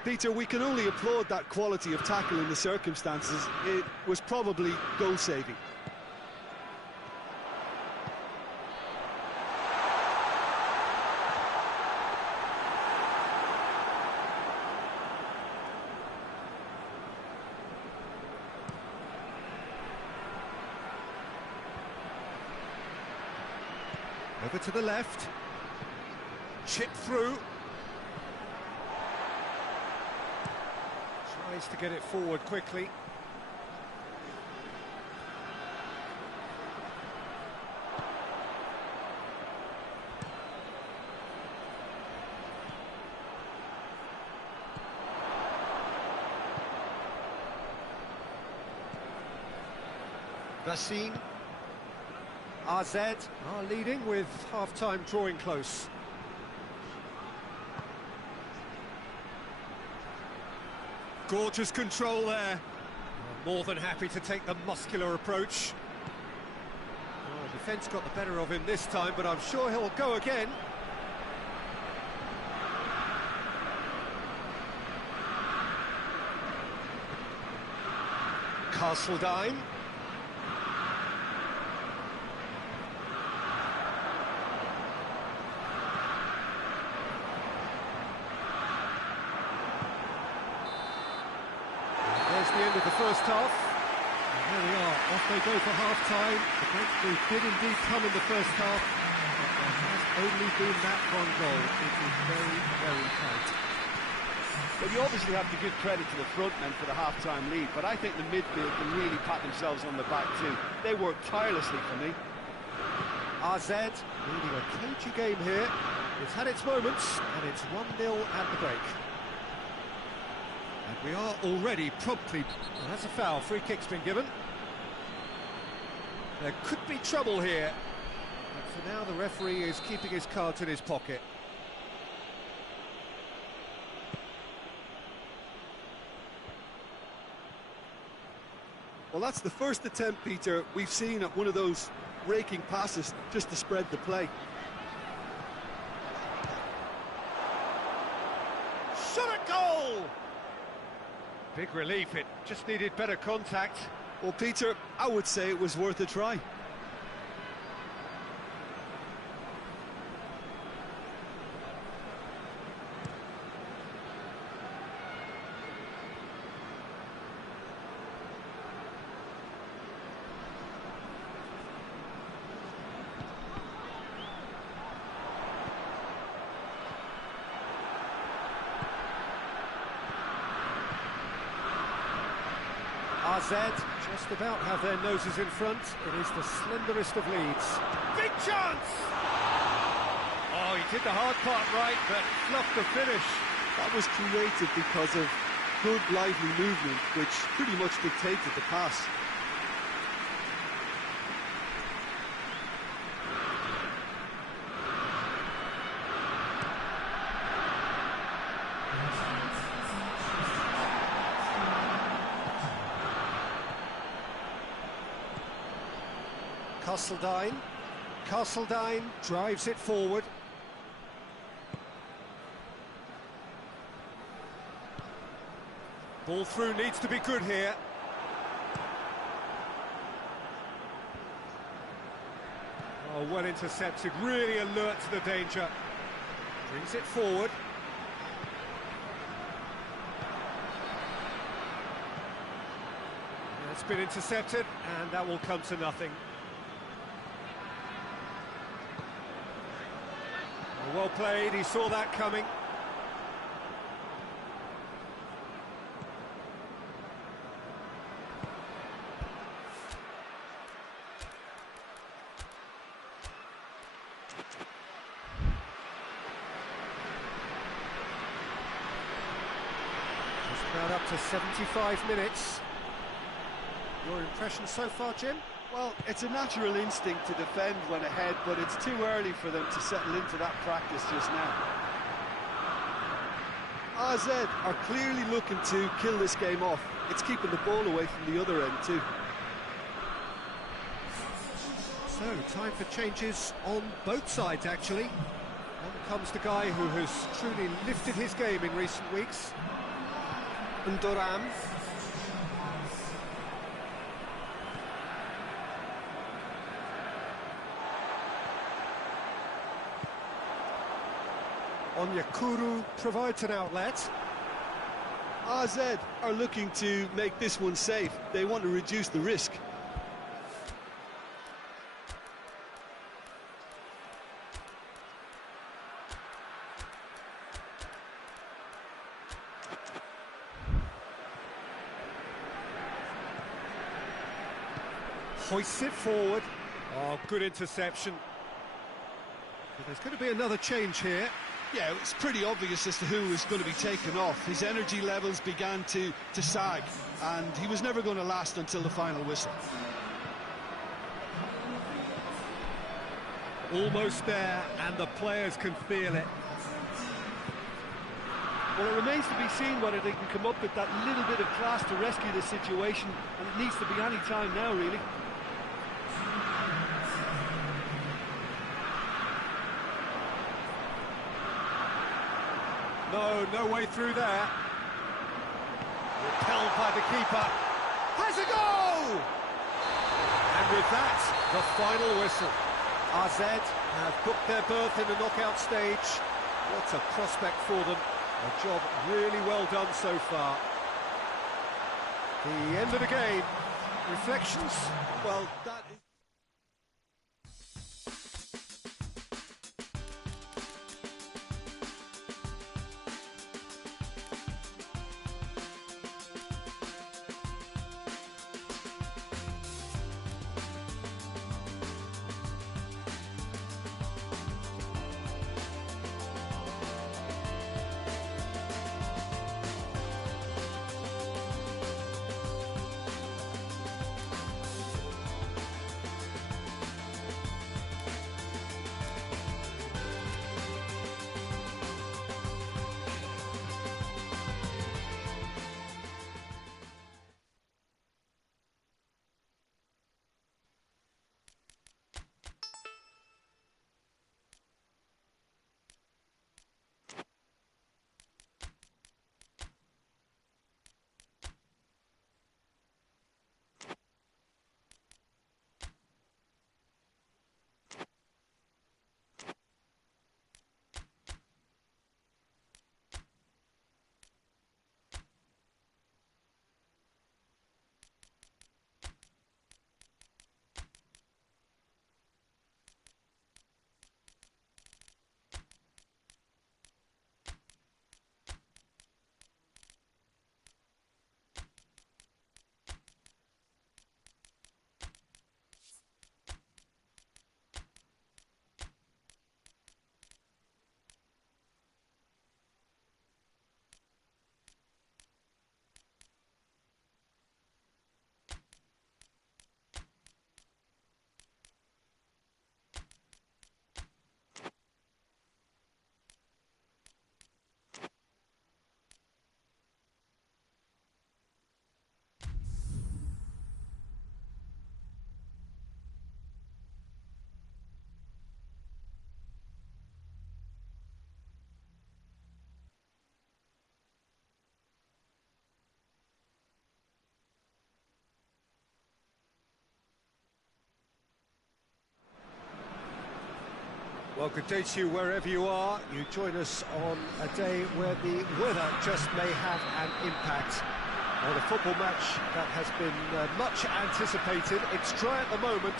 Peter, we can only applaud that quality of tackle in the circumstances. It was probably goal-saving. Over to the left. Chip through. Tries to get it forward quickly. Racine. AZ are leading with half-time drawing close. Gorgeous control there. More than happy to take the muscular approach. Oh, defence got the better of him this time, but I'm sure he'll go again. Castledine. There's the end of the first half. And there we are, off they go for half-time. The breakthrough did indeed come in the first half, but there has only been that one goal. It is very, very tight. Well, you obviously have to give credit to the front men for the half-time lead, but I think the midfield can really pat themselves on the back too. They work tirelessly for me. AZ leading a cagey game here. It's had its moments, and it's 1-0 at the break. And we are already promptly... Well, that's a foul. Free kick's been given. There could be trouble here. But for now, the referee is keeping his cards in his pocket. Well, that's the first attempt, Peter, we've seen at one of those raking passes just to spread the play. Shot at goal! Big relief, it just needed better contact. Well, Peter, I would say it was worth a try. AZ just about have their noses in front. It is the slenderest of leads. Big chance! Oh, he did the hard part right, but fluffed the finish. That was created because of good, lively movement, which pretty much dictated the pass. Castledine drives it forward. Ball through needs to be good here. Oh, well intercepted, really alert to the danger. Brings it forward. It's been intercepted, and that will come to nothing. Well played, he saw that coming. Just about up to 75 minutes. Your impression so far, Jim? Well, it's a natural instinct to defend when ahead, but it's too early for them to settle into that practice just now. AZ are clearly looking to kill this game off. It's keeping the ball away from the other end too. So, time for changes on both sides, actually. On comes the guy who has truly lifted his game in recent weeks. Ndoram. Onyekuru provides an outlet. AZ are looking to make this one safe. They want to reduce the risk. Hoists it forward. Oh, good interception. But there's going to be another change here. Yeah, it's pretty obvious as to who was going to be taken off. His energy levels began to sag, and he was never going to last until the final whistle. Almost there, and the players can feel it. Well, it remains to be seen whether they can come up with that little bit of class to rescue this situation, and it needs to be any time now, really. No way through there. Repelled by the keeper. Has a goal! And with that, the final whistle. AZ have booked their berth in the knockout stage. What a prospect for them. A job really well done so far. The end of the game. Reflections? Well, that is... Well, good day to you wherever you are. You join us on a day where the weather just may have an impact on a football match that has been much anticipated. It's dry at the moment,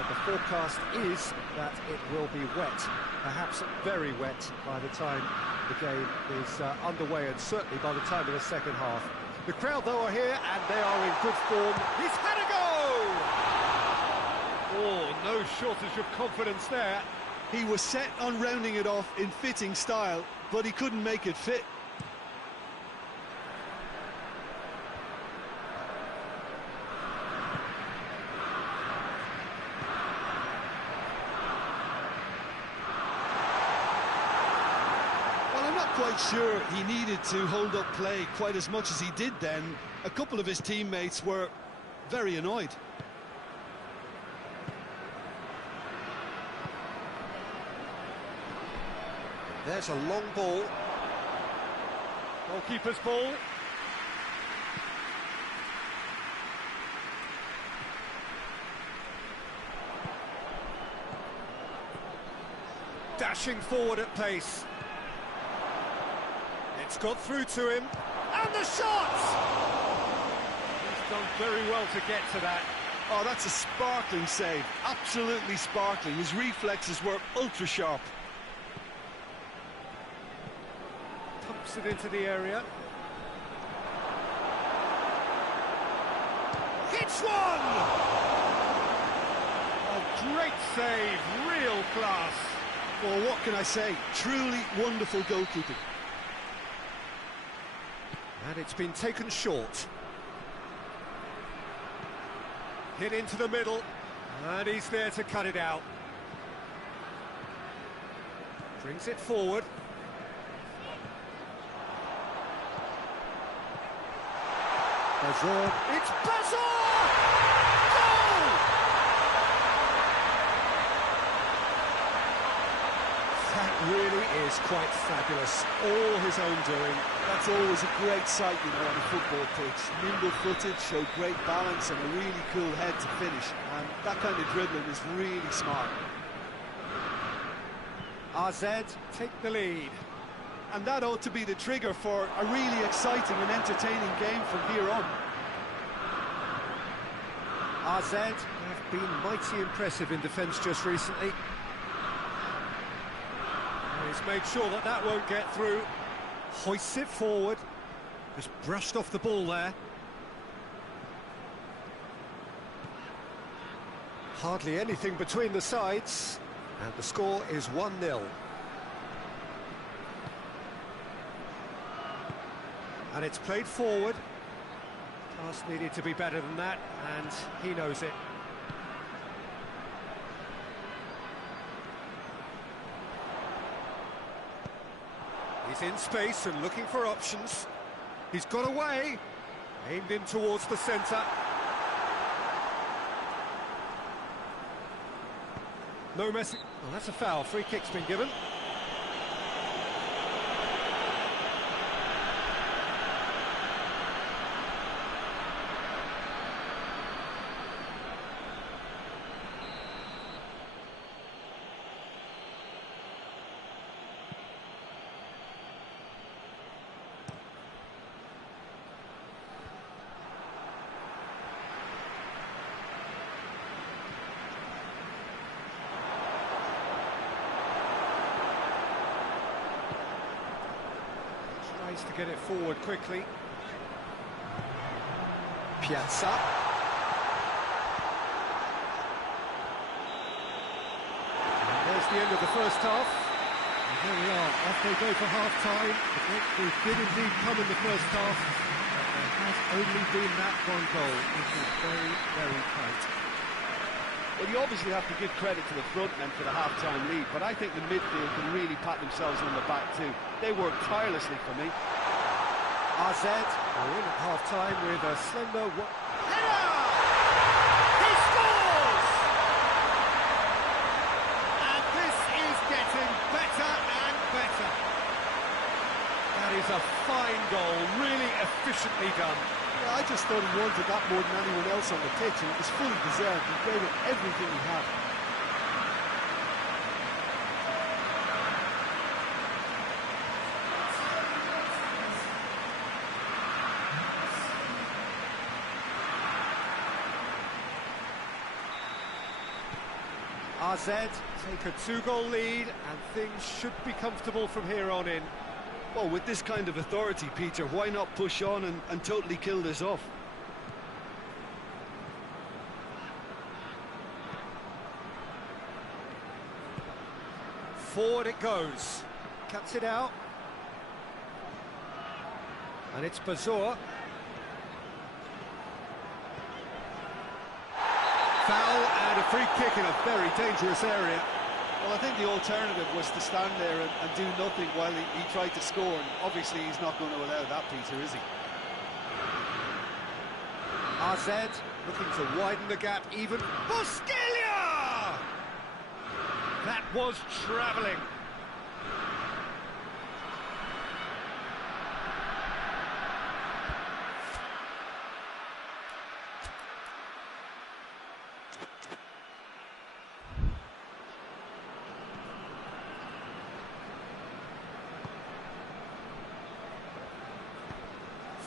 but the forecast is that it will be wet, perhaps very wet by the time the game is underway, and certainly by the time of the second half. The crowd, though, are here, and they are in good form. He's had a go! Oh, no shortage of confidence there. He was set on rounding it off in fitting style, but he couldn't make it fit. Well, I'm not quite sure he needed to hold up play quite as much as he did then. A couple of his teammates were very annoyed. There's a long ball. Goalkeeper's ball. Dashing forward at pace. It's got through to him. And the shot! He's done very well to get to that. Oh, that's a sparkling save. Absolutely sparkling. His reflexes were ultra sharp. Pumps it into the area. Hits one! A great save, real class. Well, what can I say? Truly wonderful goalkeeping. And it's been taken short. Hit into the middle, and he's there to cut it out. Brings it forward. Bazor. It's Bazor! Goal! That really is quite fabulous. All his own doing. That's always a great sight, you know, on a football pitch. Nimble-footed, showed great balance and a really cool head to finish. And that kind of dribbling is really smart. RZ take the lead. And that ought to be the trigger for a really exciting and entertaining game from here on. RZ have been mighty impressive in defence just recently. And he's made sure that that won't get through. Hoists it forward. Just brushed off the ball there. Hardly anything between the sides. And the score is 1-0. And it's played forward. Pass needed to be better than that, and he knows it. He's in space and looking for options. He's got away. Aimed in towards the centre. No messing. Oh, that's a foul. Free kick's been given. To get it forward quickly. Piazza. And there's the end of the first half. And there we are, off they go for half-time. The breakthrough did indeed come in the first half, but there has only been that one goal. It was very, very tight. Well, you obviously have to give credit to the front men for the half-time lead, but I think the midfield can really pat themselves on the back too. They worked tirelessly for me. RZ are in at half-time with a slender header! He scores! And this is getting better and better. That is a fine goal, really efficiently done. Yeah, I just thought he wanted that more than anyone else on the pitch, and it was fully deserved. He gave it everything he had. AZ take a 2-goal lead, and things should be comfortable from here on in. Well, with this kind of authority, Peter, why not push on and totally kill this off? Forward it goes. Cuts it out. And it's Bazour. Foul and a free kick in a very dangerous area. Well, I think the alternative was to stand there and do nothing while he tried to score. And obviously, he's not going to allow that, Peter, is he? AZ looking to widen the gap even. Busquelia! That was travelling.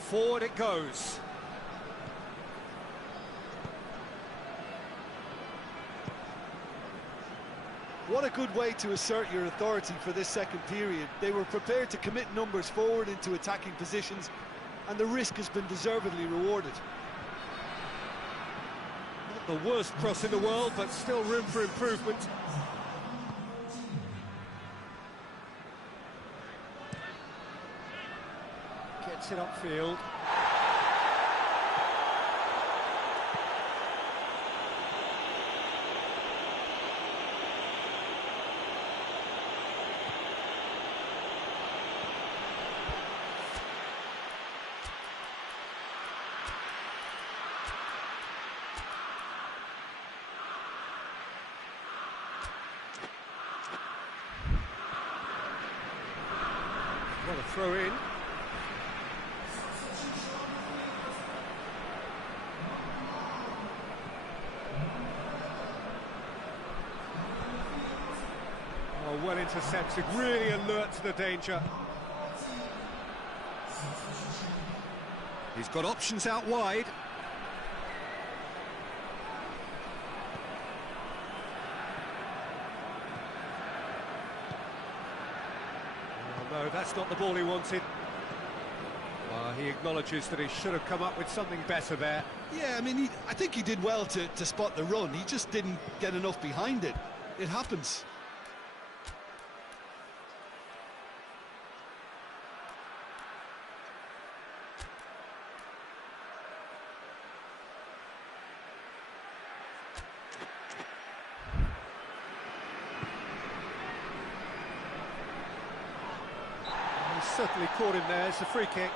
Forward it goes. What a good way to assert your authority for this second period. They were prepared to commit numbers forward into attacking positions, and the risk has been deservedly rewarded. Not the worst cross in the world, but still room for improvement. Gets it upfield. What a throw in. Oh, well intercepted, really alert to the danger. He's got options out wide. No, that's not the ball he wanted. He acknowledges that he should have come up with something better there. Yeah, I mean, I think he did well to spot the run. He just didn't get enough behind it. It happens. Certainly caught him there. It's a free kick.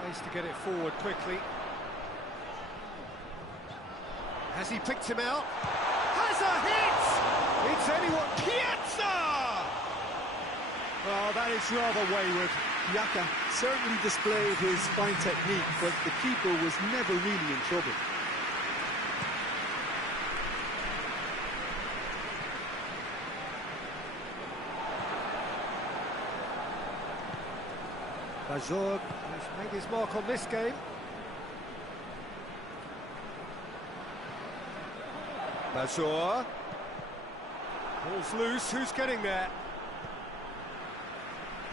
Tries to get it forward quickly. Has he picked him out? Has a hit! It's anyone. Piazza! Oh, that is rather wayward. Yaka certainly displayed his fine technique, but the keeper was never really in trouble. Bazour has made his mark on this game. Bazour. Ball's loose, who's getting there?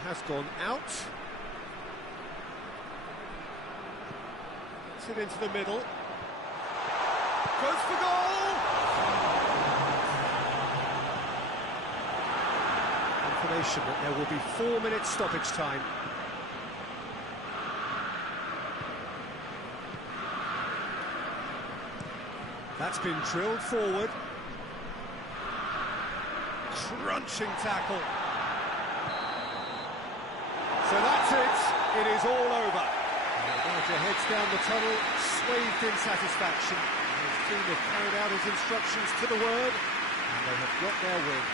Has gone out. Gets it into the middle. Goes for goal! Information that there will be 4 minutes stoppage time. That's been drilled forward. Crunching tackle. So that's it. It is all over. The manager heads down the tunnel, swathed in satisfaction. His team have carried out his instructions to the word, and they have got their win.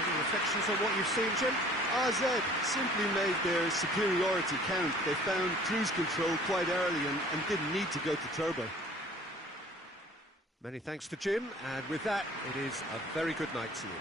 Any reflections on what you've seen, Jim? AZ simply made their superiority count. They found cruise control quite early and didn't need to go to turbo. Many thanks to Jim, and with that, it is a very good night to you.